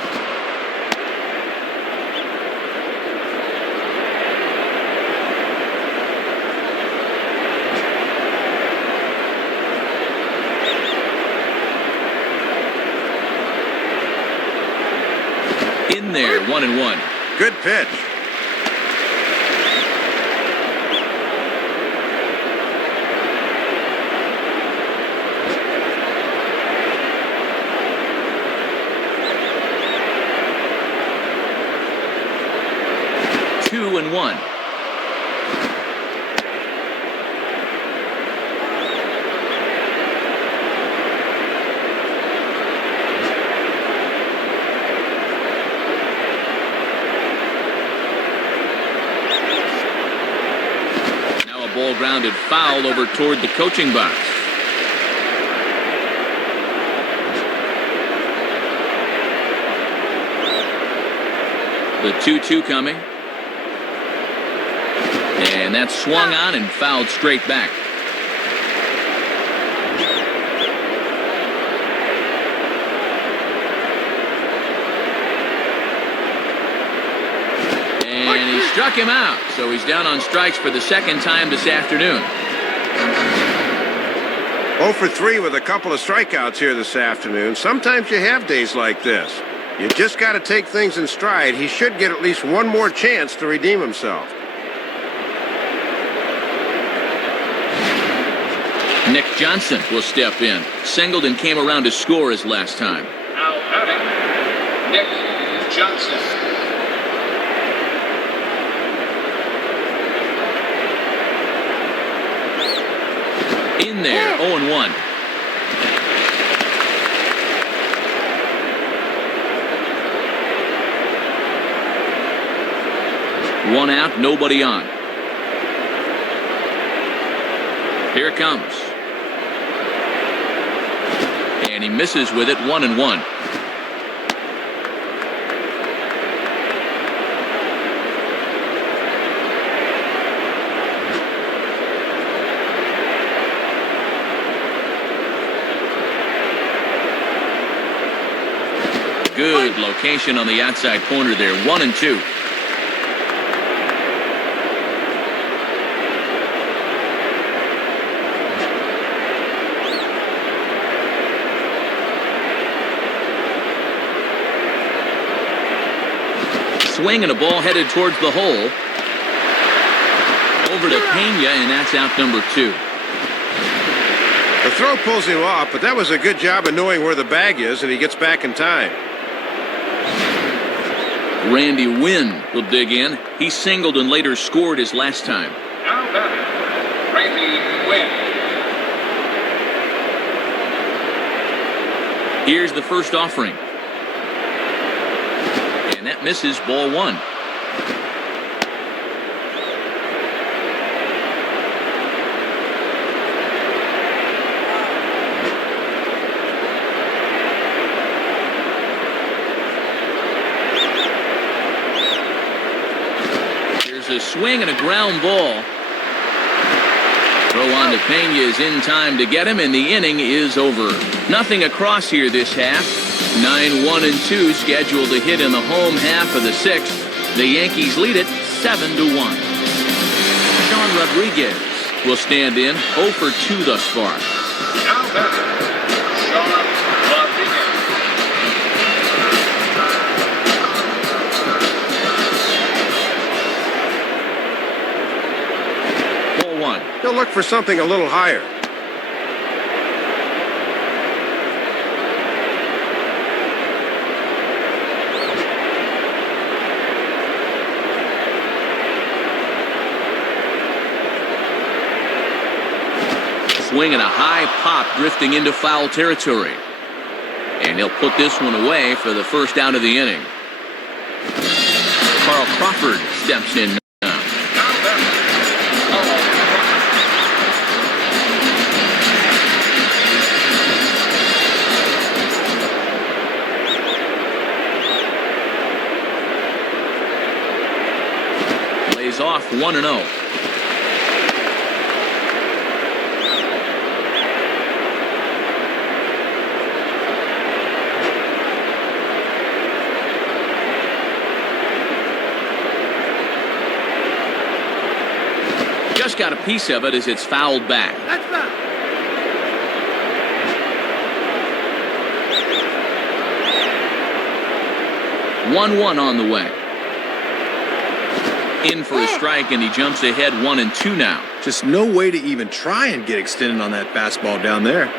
In there, 1-1. Good pitch. Two and 1. ball grounded foul over toward the coaching box. The 2-2 coming. And that's swung on and fouled straight back. And he struck him out, so he's down on strikes for the second time this afternoon. 0 for 3 with a couple of strikeouts here this afternoon. Sometimes you have days like this. You just got to take things in stride. He should get at least one more chance to redeem himself. Nick Johnson will step in. Singleton came around to score his last time. Now batting, Nick Johnson. In there, 0-1. One out, nobody on. Here it comes. And he misses with it, 1-1. Good location on the outside corner there, 1-2. Swing and a ball headed towards the hole. Over to Pena, and that's out number 2. The throw pulls him off, but that was a good job of knowing where the bag is, and he gets back in time. Randy Wynn will dig in. He singled and later scored his last time. Now batting, Randy Wynn. Here's the first offering. And that misses, ball 1. Here's a swing and a ground ball. Throw on to Pena is in time to get him, and the inning is over. Nothing across here this half. 9-1-2 scheduled to hit in the home half of the 6th. The Yankees lead it 7-1. Sean Rodriguez will stand in, 0 for 2 thus far. Now batting, Sean Rodriguez. Ball 1. He'll look for something a little higher. Swing and a high pop drifting into foul territory. And he'll put this one away for the first out of the inning. Carl Crawford steps in now. Lays off 1-0. Just got a piece of it as it's fouled back. That's not. 1-1 on the way. In for a strike, and he jumps ahead 1-2 now. Just no way to even try and get extended on that fastball down there.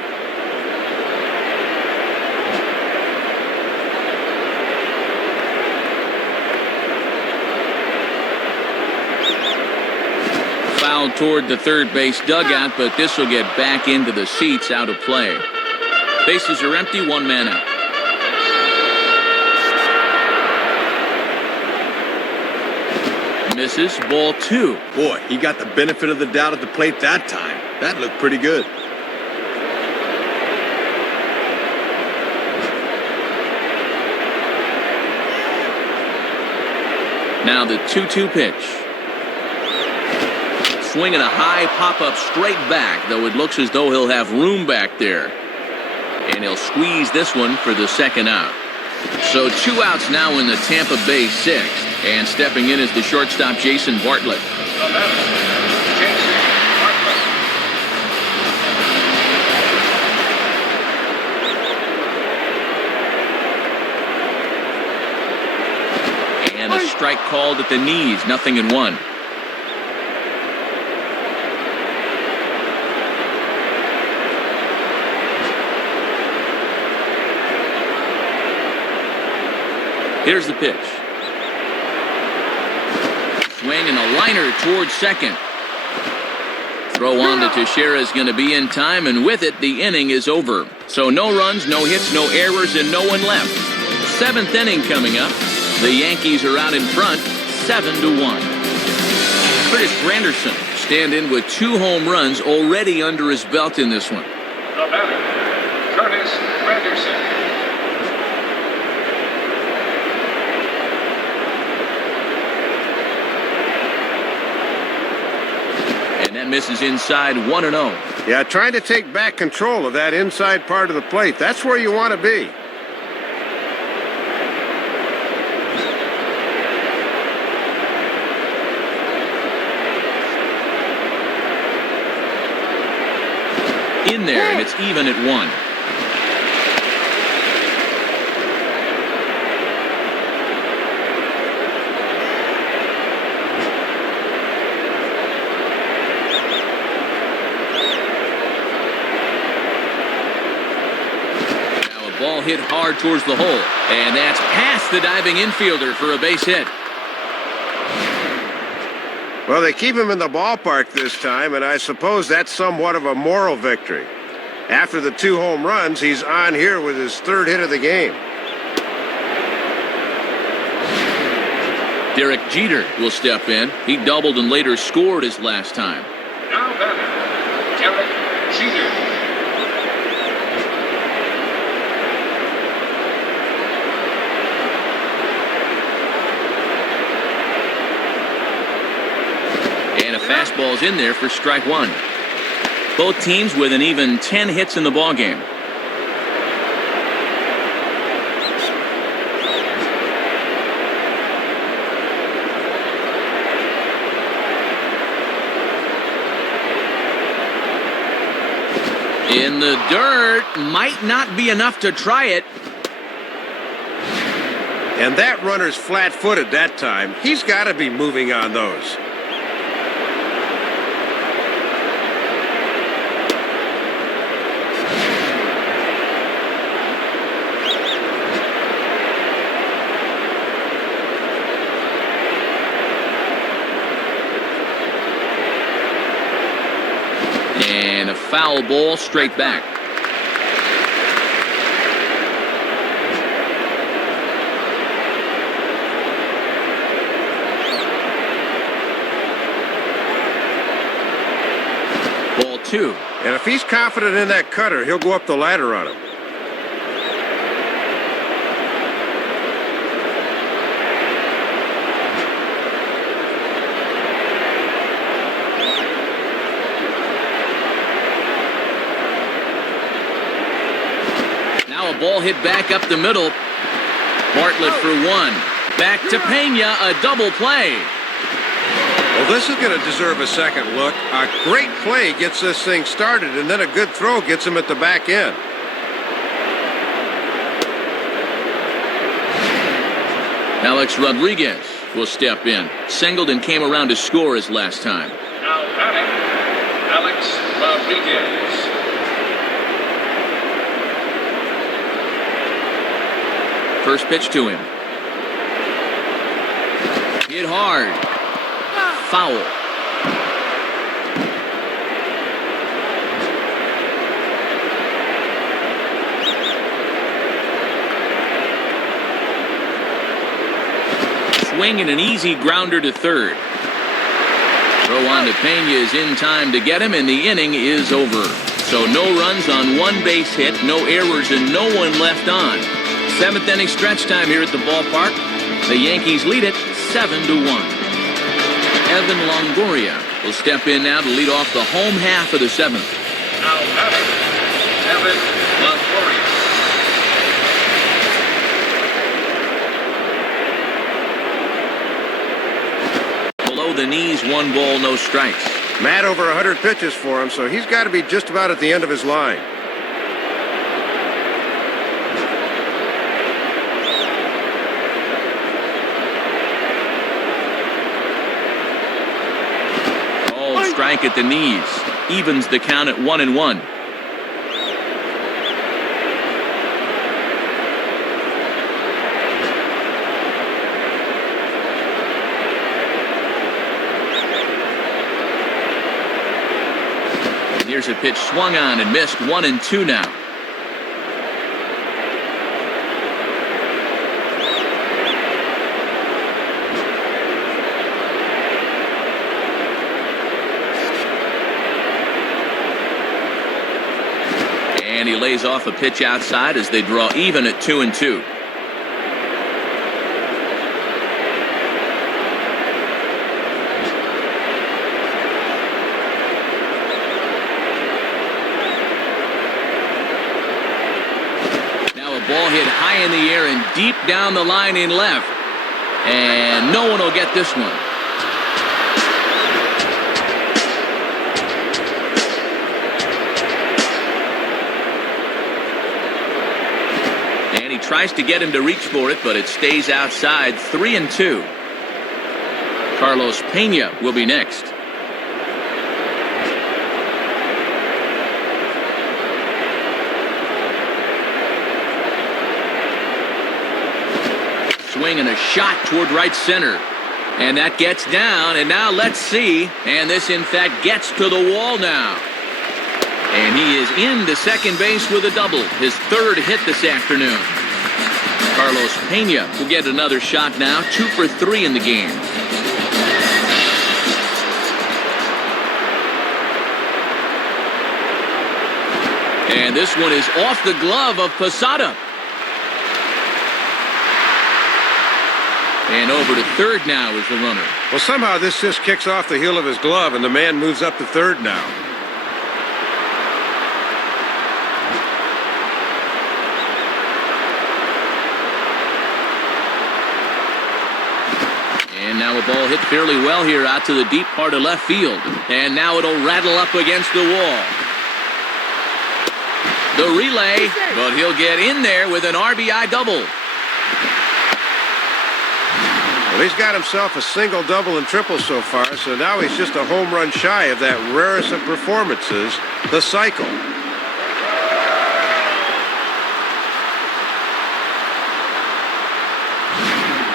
Foul toward the third base dugout, but this will get back into the seats, out of play. Bases are empty, 1 man out. Misses. Ball 2. Boy, he got the benefit of the doubt at the plate that time. That looked pretty good. Now the 2-2 pitch. Swinging a high pop-up straight back, though it looks as though he'll have room back there. And he'll squeeze this one for the second out. So 2 outs now in the Tampa Bay 6th. And stepping in is the shortstop, Jason Bartlett. The batter, Jason Bartlett. And a strike called at the knees, 0-1. Here's the pitch. Swing and a liner towards second. Throw on to Teixeira is going to be in time, and with it, the inning is over. So no runs, no hits, no errors, and no one left. 7th inning coming up. The Yankees are out in front, 7-1. Curtis Granderson stand in with 2 home runs already under his belt in this one. The batter, Curtis Granderson. And that misses inside, 1-0. Yeah, trying to take back control of that inside part of the plate. That's where you want to be. In there, and it's even at 1. Now a ball hit hard towards the hole, and that's past the diving infielder for a base hit. Well, they keep him in the ballpark this time, and I suppose that's somewhat of a moral victory. After the 2 home runs, he's on here with his 3rd hit of the game. Derek Jeter will step in. He doubled and later scored his last time. Now batter, Derek Jeter. And a fastball's in there for strike 1. Both teams with an even 10 hits in the ballgame. In the dirt, might not be enough to try it. And that runner's flat-footed that time. He's got to be moving on those. And a foul ball straight back. Ball 2. And if he's confident in that cutter, he'll go up the ladder on him. Now a ball hit back up the middle. Bartlett for 1. Back to Pena, a double play. Well, this is going to deserve a second look. A great play gets this thing started, and then a good throw gets him at the back end. Alex Rodriguez will step in. Singled and came around to score his last time. Now batting, Alex Rodriguez. First pitch to him. Hit hard. Foul. Swing and an easy grounder to third. Throw on to Pena is in time to get him, and the inning is over. So no runs on one base hit, no errors, and no one left on. Seventh inning stretch time here at the ballpark. The Yankees lead it 7-1. Evan Longoria will step in now to lead off the home half of the seventh. Now batting, Evan Longoria. Below the knees, 1 ball, no strikes. Matt over 100 pitches for him, so he's got to be just about at the end of his line. Called strike at the knees. Evens the count at 1-1. Here's a pitch swung on and missed. 1-2 now. And he lays off a pitch outside as they draw even at 2-2. Ball hit high in the air and deep down the line in left. And no one will get this one. And he tries to get him to reach for it, but it stays outside. 3-2. Carlos Pena will be next. Swing and a shot toward right center. And that gets down, and now let's see. And this, in fact, gets to the wall now. And he is into second base with a double, his third hit this afternoon. Carlos Pena will get another shot now, 2 for 3 in the game. And this one is off the glove of Posada. And over to third now is the runner. Well, somehow this just kicks off the heel of his glove, and the man moves up to third now. And now a ball hit fairly well here out to the deep part of left field. And now it'll rattle up against the wall. The relay, but he'll get in there with an RBI double. Well, he's got himself a single, double, and triple so far, so now he's just a home run shy of that rarest of performances, the cycle.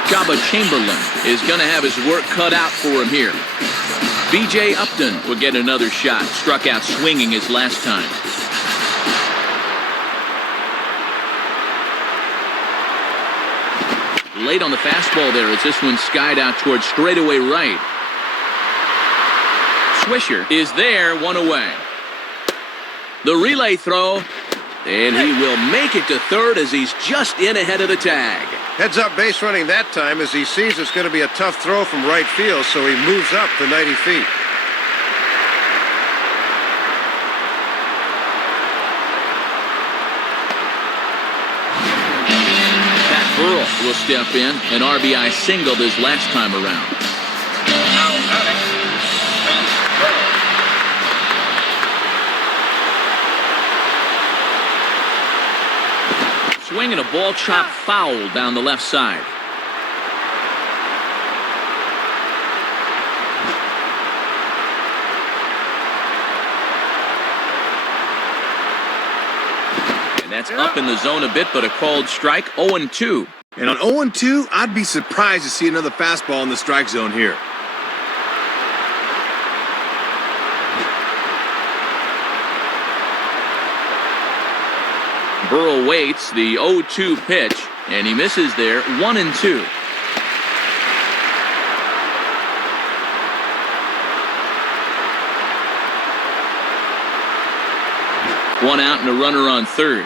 Jabba Chamberlain is going to have his work cut out for him here. B.J. Upton will get another shot, struck out swinging his last time. Late on the fastball there as this one skied out towards straightaway right. Swisher is there, 1 away. The relay throw, and he will make it to third as he's just in ahead of the tag. Heads up base running that time as he sees it's going to be a tough throw from right field, so he moves up to 90 feet. Will step in. An RBI singled his last time around. Now batting, Burrow. Swinging a ball chopped foul down the left side. And that's up in the zone a bit, but a called strike. 0-2. And on 0-2, I'd be surprised to see another fastball in the strike zone here. Burrow waits the 0-2 pitch, and he misses there. 1-2. One out and a runner on third.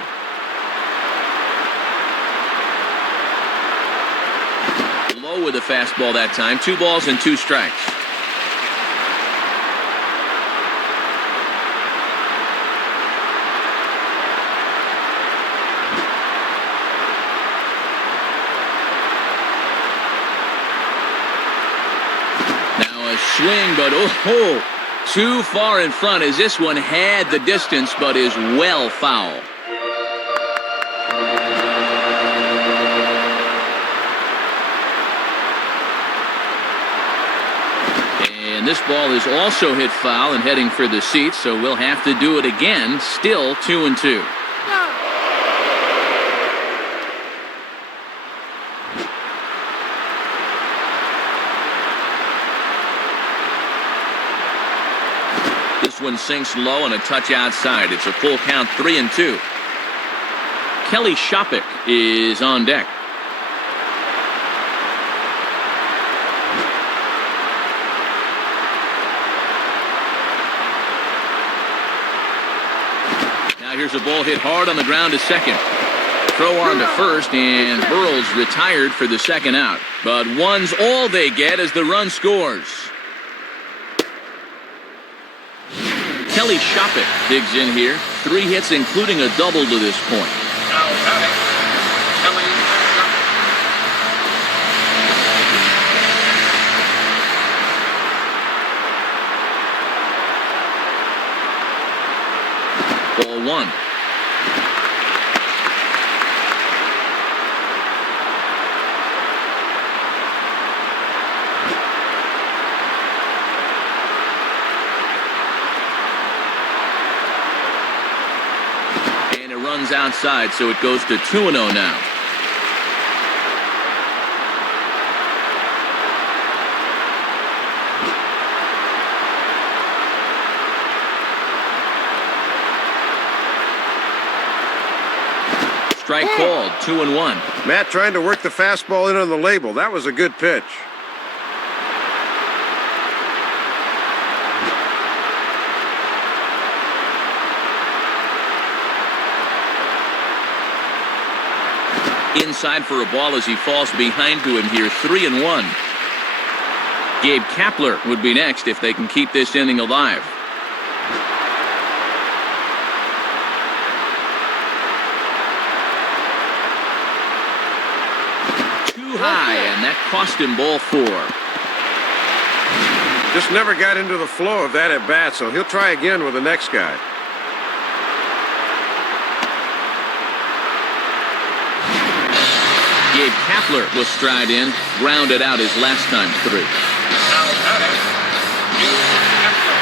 Low with a fastball that time. 2 balls and 2 strikes. Now a swing, but oh, too far in front as this one had the distance but is well foul. And this ball is also hit foul and heading for the seats, so we'll have to do it again. Still 2-2. This one sinks low and a touch outside. It's a full count, 3-2. Kelly Shopik is on deck. Now here's a ball hit hard on the ground to second. Throw on to first, and Burrell's retired for the second out. But one's all they get as the run scores. Kelly Shopik digs in here. 3 hits, including a double to this point. Now batting, Kelly Shopik. Ball 1. Runs outside, so it goes to 2-0 now. Strike called, 2-1. Matt trying to work the fastball in on the label. That was a good pitch. Inside for a ball as he falls behind to him here, 3-1. Gabe Kapler would be next if they can keep this inning alive. Too high, and that cost him ball 4. Just never got into the flow of that at bat, so he'll try again with the next guy. Gabe Kapler will stride in, grounded out his last time through. Now batting, Kapler.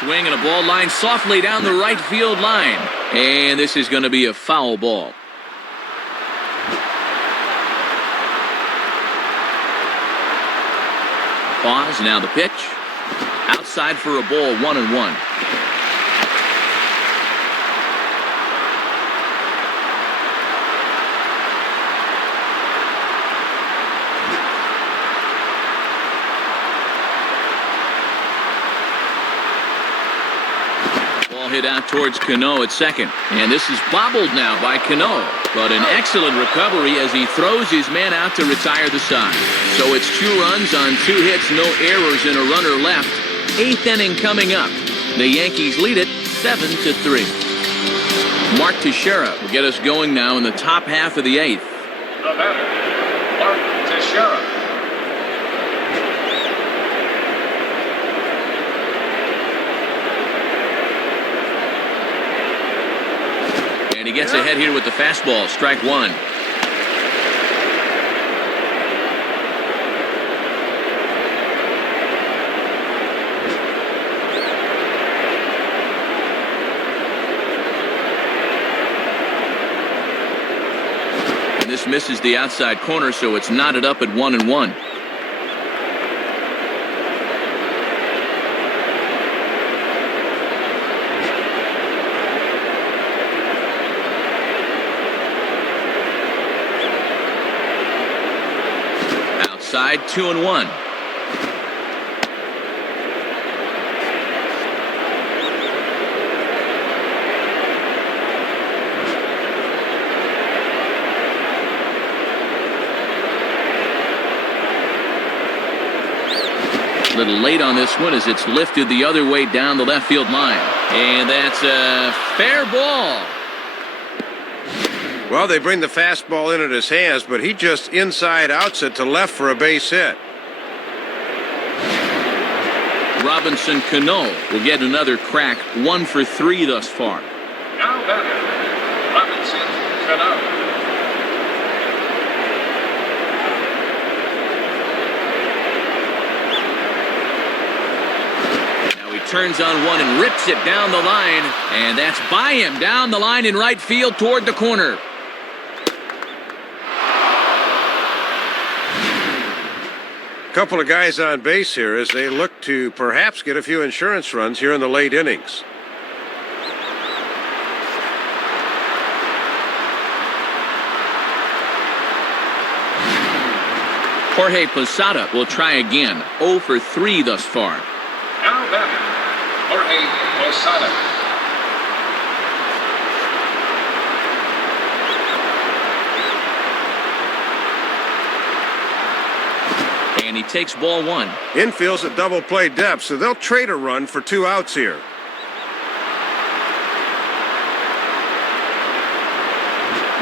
Swing and a ball line softly down the right field line. And this is going to be a foul ball. Pause, now the pitch. Outside for a ball, 1-1. Ball hit out towards Cano at second. And this is bobbled now by Cano. But an excellent recovery as he throws his man out to retire the side. So it's 2 runs on 2 hits, no errors, and a runner left. 8th inning coming up. The Yankees lead it 7-3. Mark Teixeira will get us going now in the top half of the 8th. The batter, Mark Teixeira. And he gets ahead here with the fastball. Strike 1. This misses the outside corner, so it's knotted up at 1-1. side, 2-1. A little late on this one as it's lifted the other way down the left field line. And that's a fair ball. Well, they bring the fastball in at his hands, but he just inside outs it to left for a base hit. Robinson Cano will get another crack, 1 for 3 thus far. Now batter, Robinson Cano. Turns on one and rips it down the line, and that's by him down the line in right field toward the corner. Couple of guys on base here as they look to perhaps get a few insurance runs here in the late innings. Jorge Posada will try again, 0 for 3 thus far. Now batter, Jorge Posada. And he takes ball 1. Infield's at double play depth, so they'll trade a run for 2 outs here.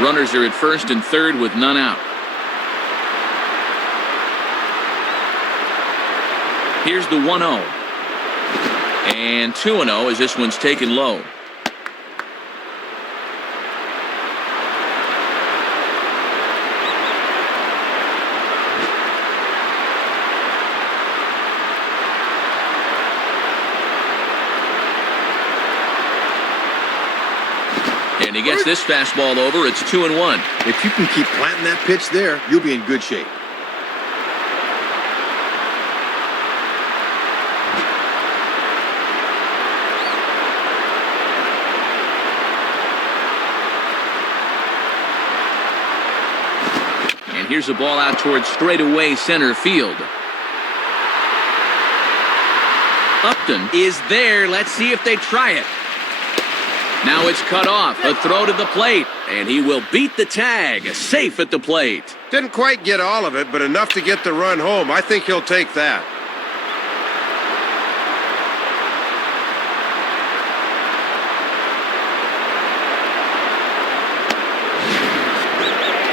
Runners are at first and third with none out. Here's the 1-0. And 2-0 as this one's taken low. And he gets this fastball over. It's 2-1. If you can keep planting that pitch there, you'll be in good shape. And here's a ball out towards straightaway center field. Upton is there. Let's see if they try it. Now it's cut off. A throw to the plate. And he will beat the tag. Safe at the plate. Didn't quite get all of it, but enough to get the run home. I think he'll take that.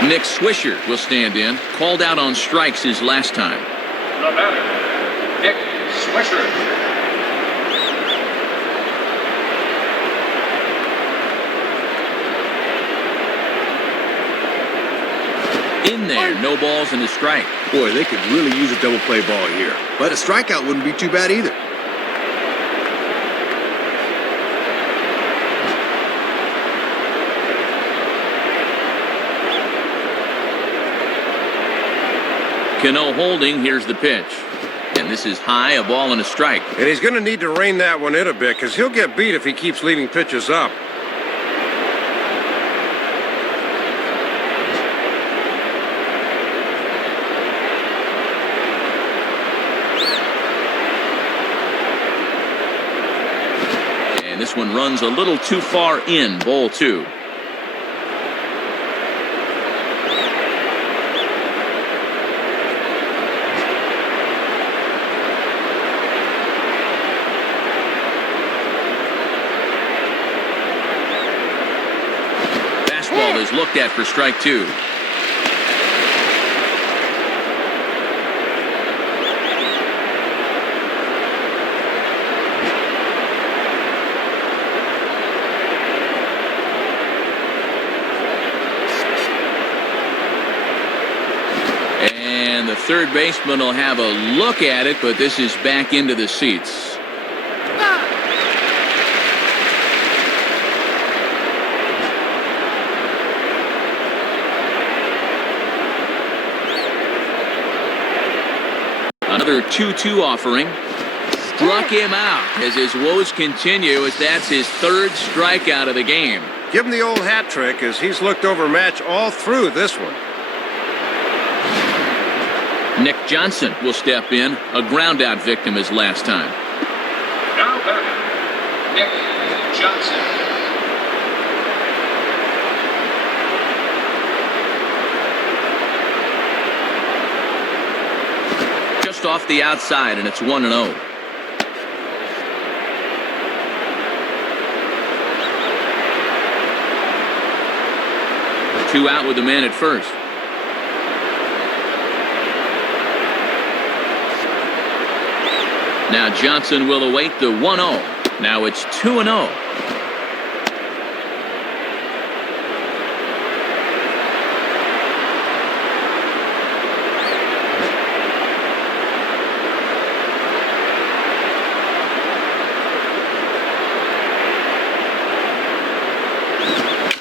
Nick Swisher will stand in. Called out on strikes his last time. The batter, Nick Swisher. In there, no balls and a strike. Boy, they could really use a double play ball here. But a strikeout wouldn't be too bad either. Cano holding. Here's the pitch. And this is high, a ball and a strike. And he's going to need to rein that one in a bit because he'll get beat if he keeps leaving pitches up. And this one runs a little too far in, ball 2. Is looked at for strike 2. And the third baseman will have a look at it, but this is back into the seats. Another 2-2 offering. Struck him out as his woes continue as that's his third strikeout of the game. Give him the old hat trick as he's looked overmatched all through this one. Nick Johnson will step in, a ground-out victim his last time. Now batting, Nick Johnson. Just off the outside, and it's 1-0. Two out with the man at first. Now Johnson will await the 1-0. Now it's 2-0.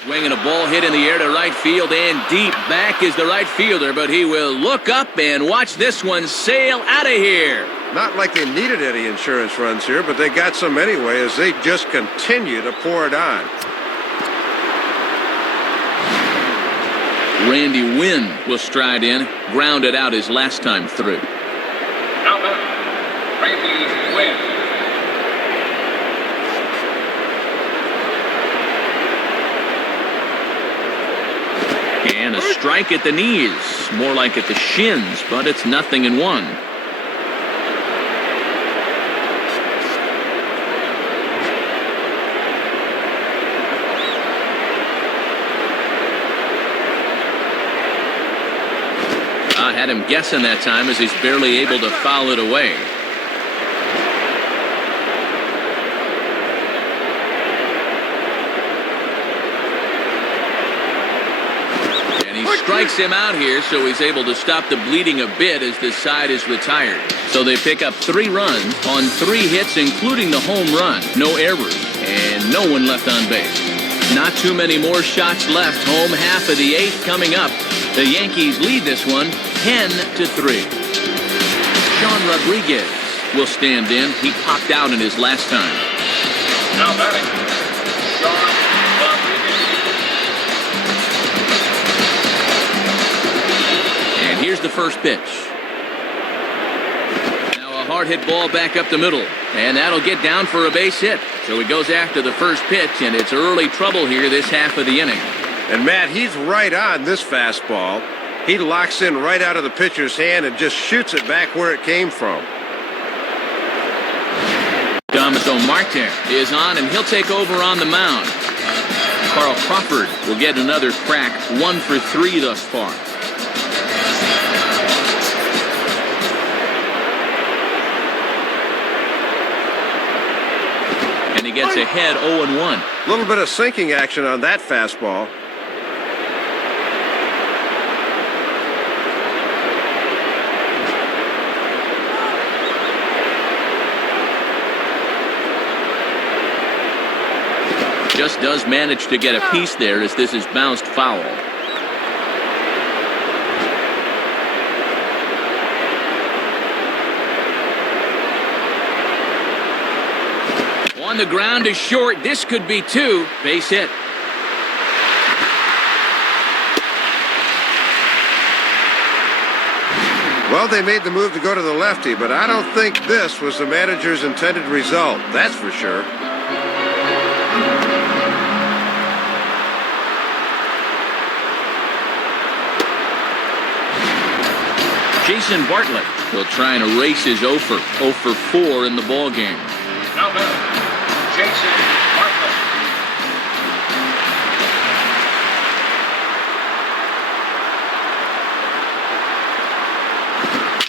Swinging a ball hit in the air to right field and deep. Back is the right fielder, but he will look up and watch this one sail out of here. Not like they needed any insurance runs here, but they got some anyway as they just continue to pour it on. Randy Wynn will stride in, grounded out his last time through. Now batting, Randy Wynn. And a strike at the knees, more like at the shins, but it's 0-1. I had him guessing that time as he's barely able to foul it away. Strikes him out here, so he's able to stop the bleeding a bit as this side is retired. So they pick up 3 runs on 3 hits, including the home run. No errors, and no one left on base. Not too many more shots left. Home half of the 8th coming up. The Yankees lead this one 10-3. Sean Rodriguez will stand in. He popped out in his last time. Now batting, Sean Rodriguez. Here's the first pitch. Now a hard hit ball back up the middle, and that'll get down for a base hit. So he goes after the first pitch, and it's early trouble here this half of the inning. And Matt, he's right on this fastball. He locks in right out of the pitcher's hand and just shoots it back where it came from. Damaso Marte is on, and he'll take over on the mound. Carl Crawford will get another crack, 1 for 3 thus far. And he gets ahead 0-1. A little bit of sinking action on that fastball. Just does manage to get a piece there as this is bounced foul. On the ground is short. This could be 2. Base hit. Well, they made the move to go to the lefty, but I don't think this was the manager's intended result. That's for sure. Jason Bartlett will try and erase his 0 for 4 in the ball game. Now batting, Jason Bartlett.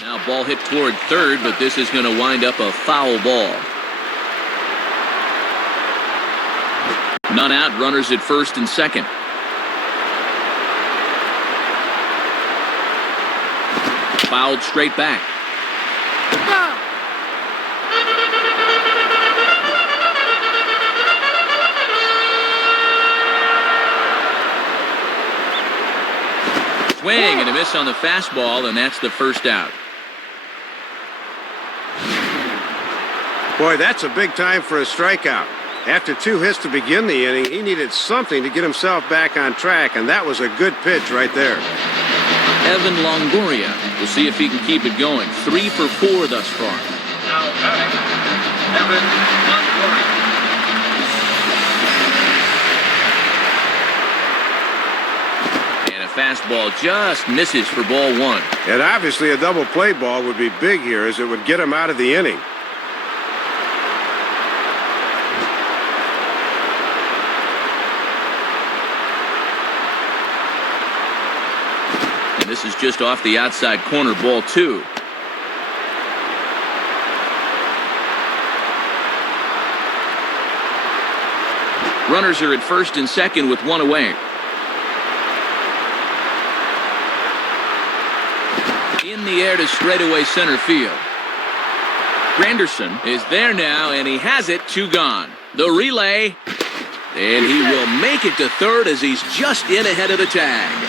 Now ball hit toward third, but this is going to wind up a foul ball. None out, runners at first and second. Fouled straight back. Swing and a miss on the fastball, and that's the first out. Boy, that's a big time for a strikeout. After 2 hits to begin the inning, he needed something to get himself back on track, and that was a good pitch right there. Evan Longoria. We'll see if he can keep it going. 3 for 4 thus far. Now batting, Evan Longoria. And a fastball just misses for ball 1. And obviously a double play ball would be big here, as it would get him out of the inning. And this is just off the outside corner, ball 2. Runners are at first and second with 1 away. In the air to straightaway center field. Granderson is there now, and he has it. 2 gone. The relay, and he will make it to third as he's just in ahead of the tag.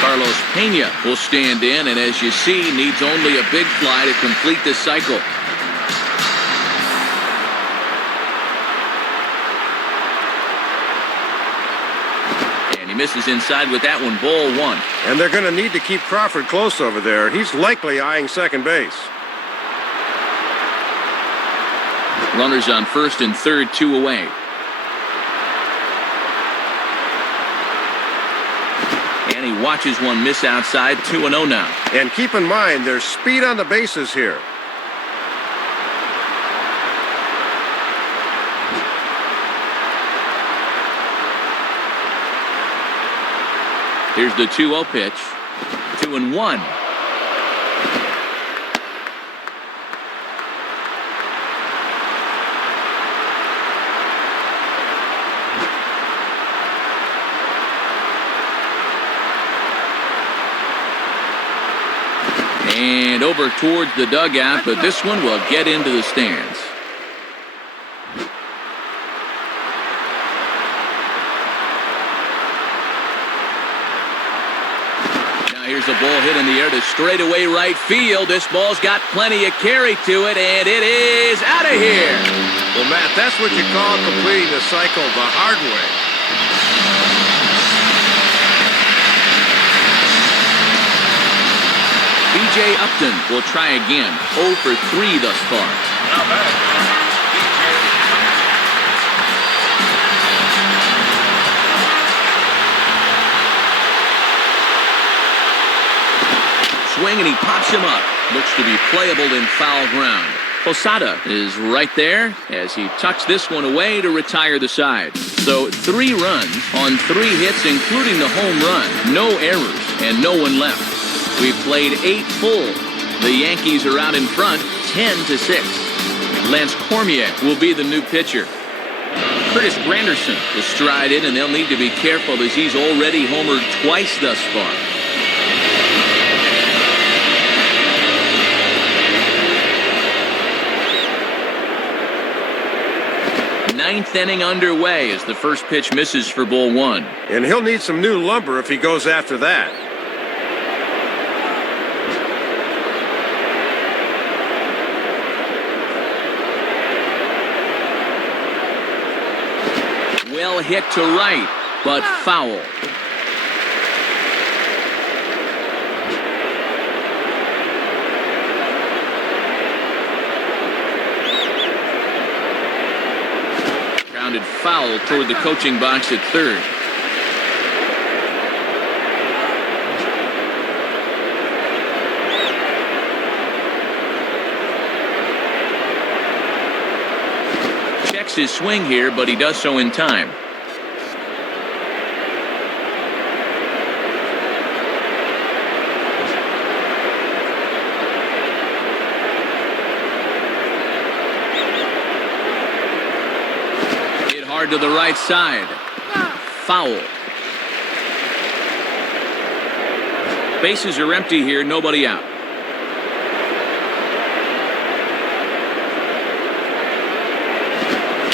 Carlos Pena will stand in, and as you see, needs only a big fly to complete this cycle. And he misses inside with that one, ball 1. And they're going to need to keep Crawford close over there. He's likely eyeing second base. Runners on first and third, 2 away. And he watches one miss outside, 2-0 now. And keep in mind, there's speed on the bases here. Here's the 2-0 pitch. 2-1. And over towards the dugout, but this one will get into the stands. Now here's a ball hit in the air to straightaway right field. This ball's got plenty of carry to it, and it is out of here. Well, Matt, that's what you call completing the cycle the hard way. B.J. Upton will try again. 0 for 3 thus far. Now batting, Swing, and he pops him up. Looks to be playable in foul ground. Posada is right there as he tucks this one away to retire the side. So 3 runs on 3 hits, including the home run. No errors and no one left. We've played 8 full. The Yankees are out in front, 10-6. Lance Cormier will be the new pitcher. Curtis Granderson will stride in, and they'll need to be careful as he's already homered twice thus far. 9th inning underway as the first pitch misses for ball 1. And he'll need some new lumber if he goes after that. Well hit to right, but foul. Grounded foul toward the coaching box at third. Checks his swing here, but he does so in time. To the right side. Foul. Bases are empty here, nobody out.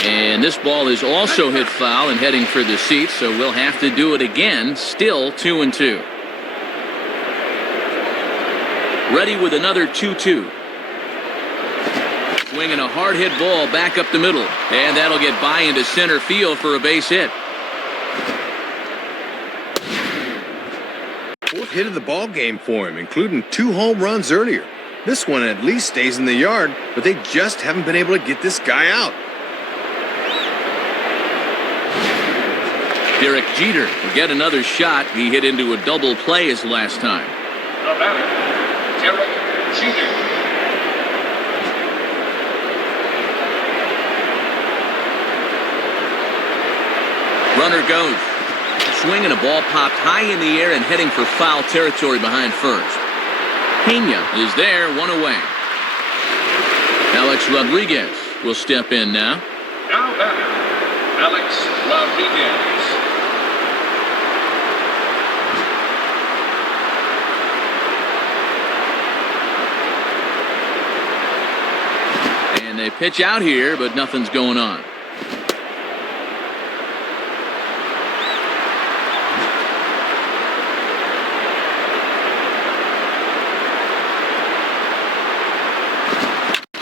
And this ball is also hit foul and heading for the seats, so we'll have to do it again. Still 2-2. Ready with another 2-2. Swinging a hard hit ball back up the middle, and that'll get by into center field for a base hit. fourth hit of the ball game for him, including 2 home runs earlier. This one at least stays in the yard, but they just haven't been able to get this guy out. Derek Jeter will get another shot. He hit into a double play his last time. The batter, Derek Jeter. Runner goes. Swing and a ball popped high in the air and heading for foul territory behind first. Pena is there, 1 away. Alex Rodriguez will step in now. Now batter, Alex Rodriguez. And they pitch out here, but nothing's going on.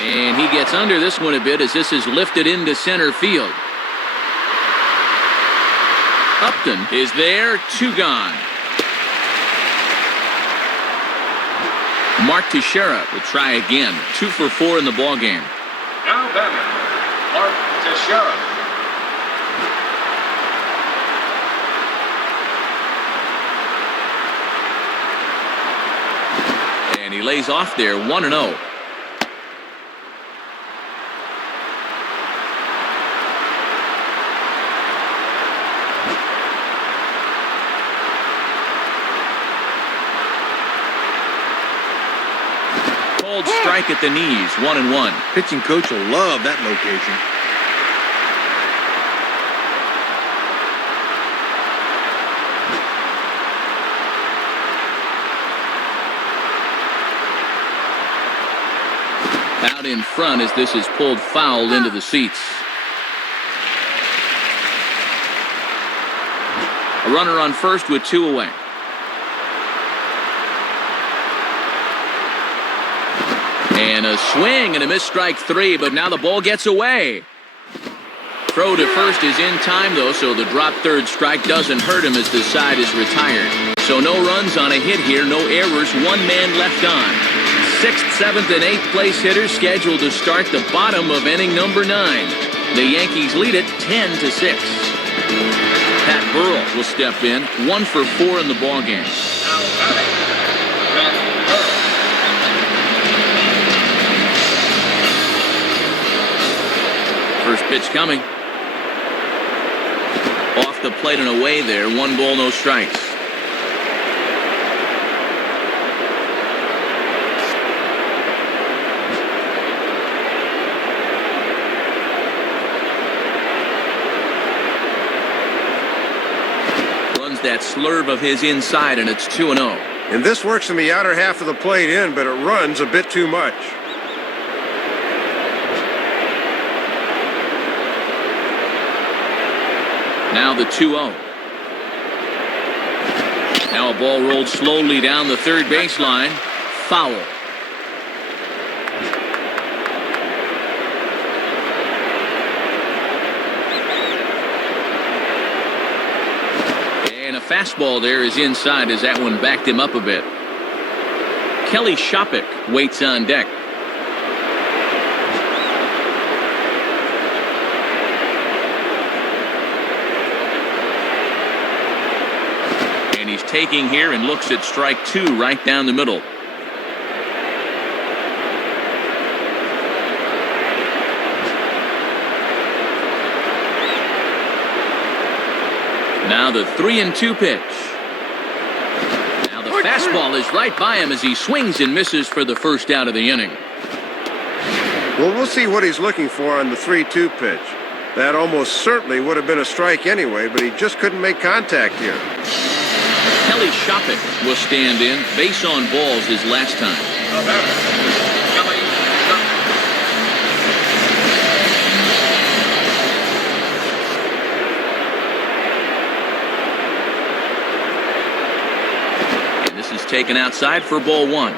And he gets under this one a bit as this is lifted into center field. Upton is there, 2 gone. Mark Teixeira will try again, 2 for 4 in the ballgame. Now batter, Mark Teixeira. And he lays off there, 1-0. Cold strike at the knees, 1-1. Pitching coach will love that location. Out in front as this is pulled foul into the seats. A runner on first with 2 away. And a swing and a missed strike 3, but now the ball gets away. Throw to first is in time, though, so the drop third strike doesn't hurt him as the side is retired. So no runs on a hit here, no errors, 1 man left on. 6th, 7th, and 8th place hitters scheduled to start the bottom of inning number 9. The Yankees lead it 10-6. Pat Burrell will step in, 1 for 4 in the ballgame. Now batting, Pat Burrell. First pitch coming. Off the plate and away there, 1 ball, no strikes. Runs that slurve of his inside, and it's 2-0. And this works in the outer half of the plate in, but it runs a bit too much. Now the 2-0. Now a ball rolled slowly down the third baseline. Foul. And a fastball there is inside as that one backed him up a bit. Kelly Shopik waits on deck. He's taking here and looks at strike 2 right down the middle. Now the 3-2 pitch. Now the fastball is right by him as he swings and misses for the first out of the inning. Well, we'll see what he's looking for on the 3-2 pitch. That almost certainly would have been a strike anyway, but he just couldn't make contact here. Kelly Shopik will stand in. Base on balls his last time. The batter, Kelly Shopik. And this is taken outside for ball 1.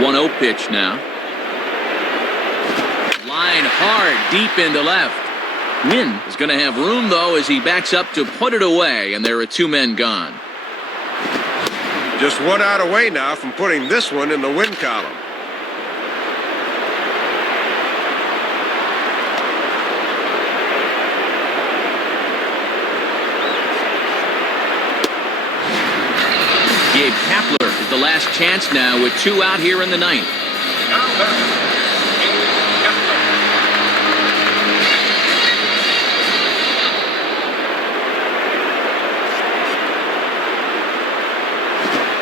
One 0 pitch now. line hard deep into left. Wynn is going to have room, though, as he backs up to put it away, and there are 2 men gone. Just 1 out away now from putting this one in the win column. Gabe Kapler is the last chance now with 2 out here in the 9th. Now batting, Gabe Kapler.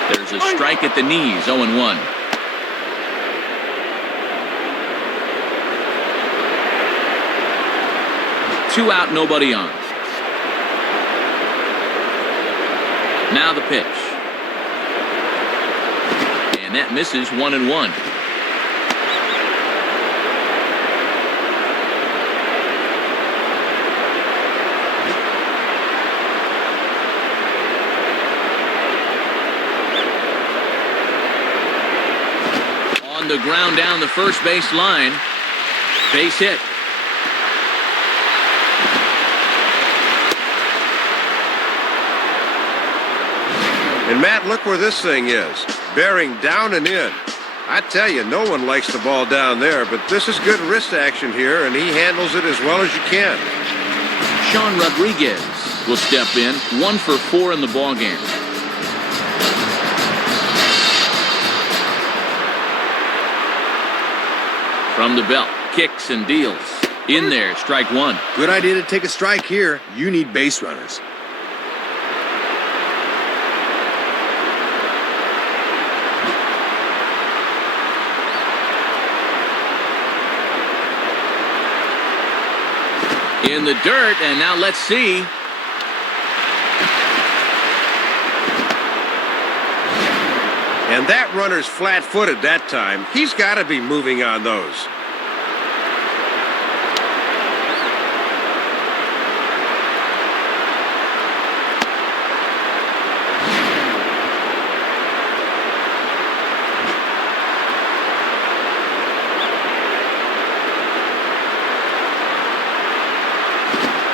There's a strike at the knees, 0-1. Two out, nobody on. Now the pitch. And that misses, 1-1. On the ground down the first base line. Base hit. And Matt, look where this thing is. Bearing down and in. I tell you, no one likes the ball down there, but this is good wrist action here, and he handles it as well as you can. Sean Rodriguez will step in, 1 for 4 in the ballgame. From the belt, kicks and deals. In there, strike 1. Good idea to take a strike here. You need base runners. In the dirt, and now let's see. And that runner's flat-footed that time. He's got to be moving on those.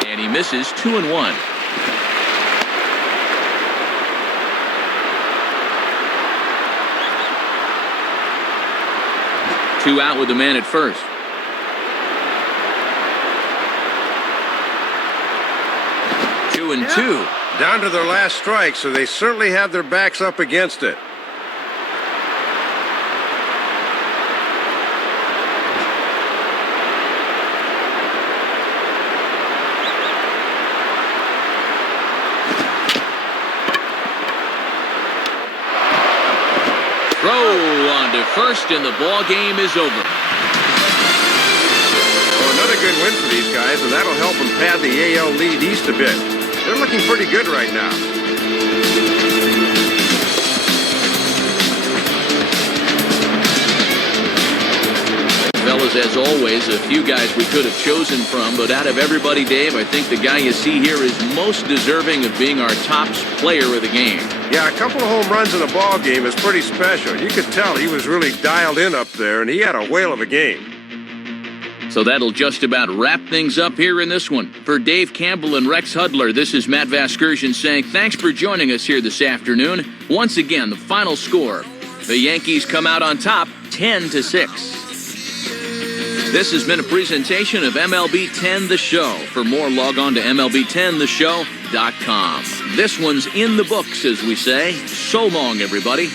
And he misses, 2-1. Two out with the man at first. Two and two. Down to their last strike, so they certainly have their backs up against it. Throw on to first, and the ball game is over. Oh, another good win for these guys, and that'll help them pad the AL lead east a bit. They're looking pretty good right now. Fellas, as always, a few guys we could have chosen from, but out of everybody, Dave, I think the guy you see here is most deserving of being our top player of the game. Yeah, a couple of home runs in a ball game is pretty special. You could tell he was really dialed in up there, and he had a whale of a game. So that'll just about wrap things up here in this one. For Dave Campbell and Rex Hudler, this is Matt Vasgersian saying thanks for joining us here this afternoon. Once again, the final score. The Yankees come out on top, 10-6. This has been a presentation of MLB 10 The Show. For more, log on to MLB10theshow.com. This one's in the books, as we say. So long, everybody.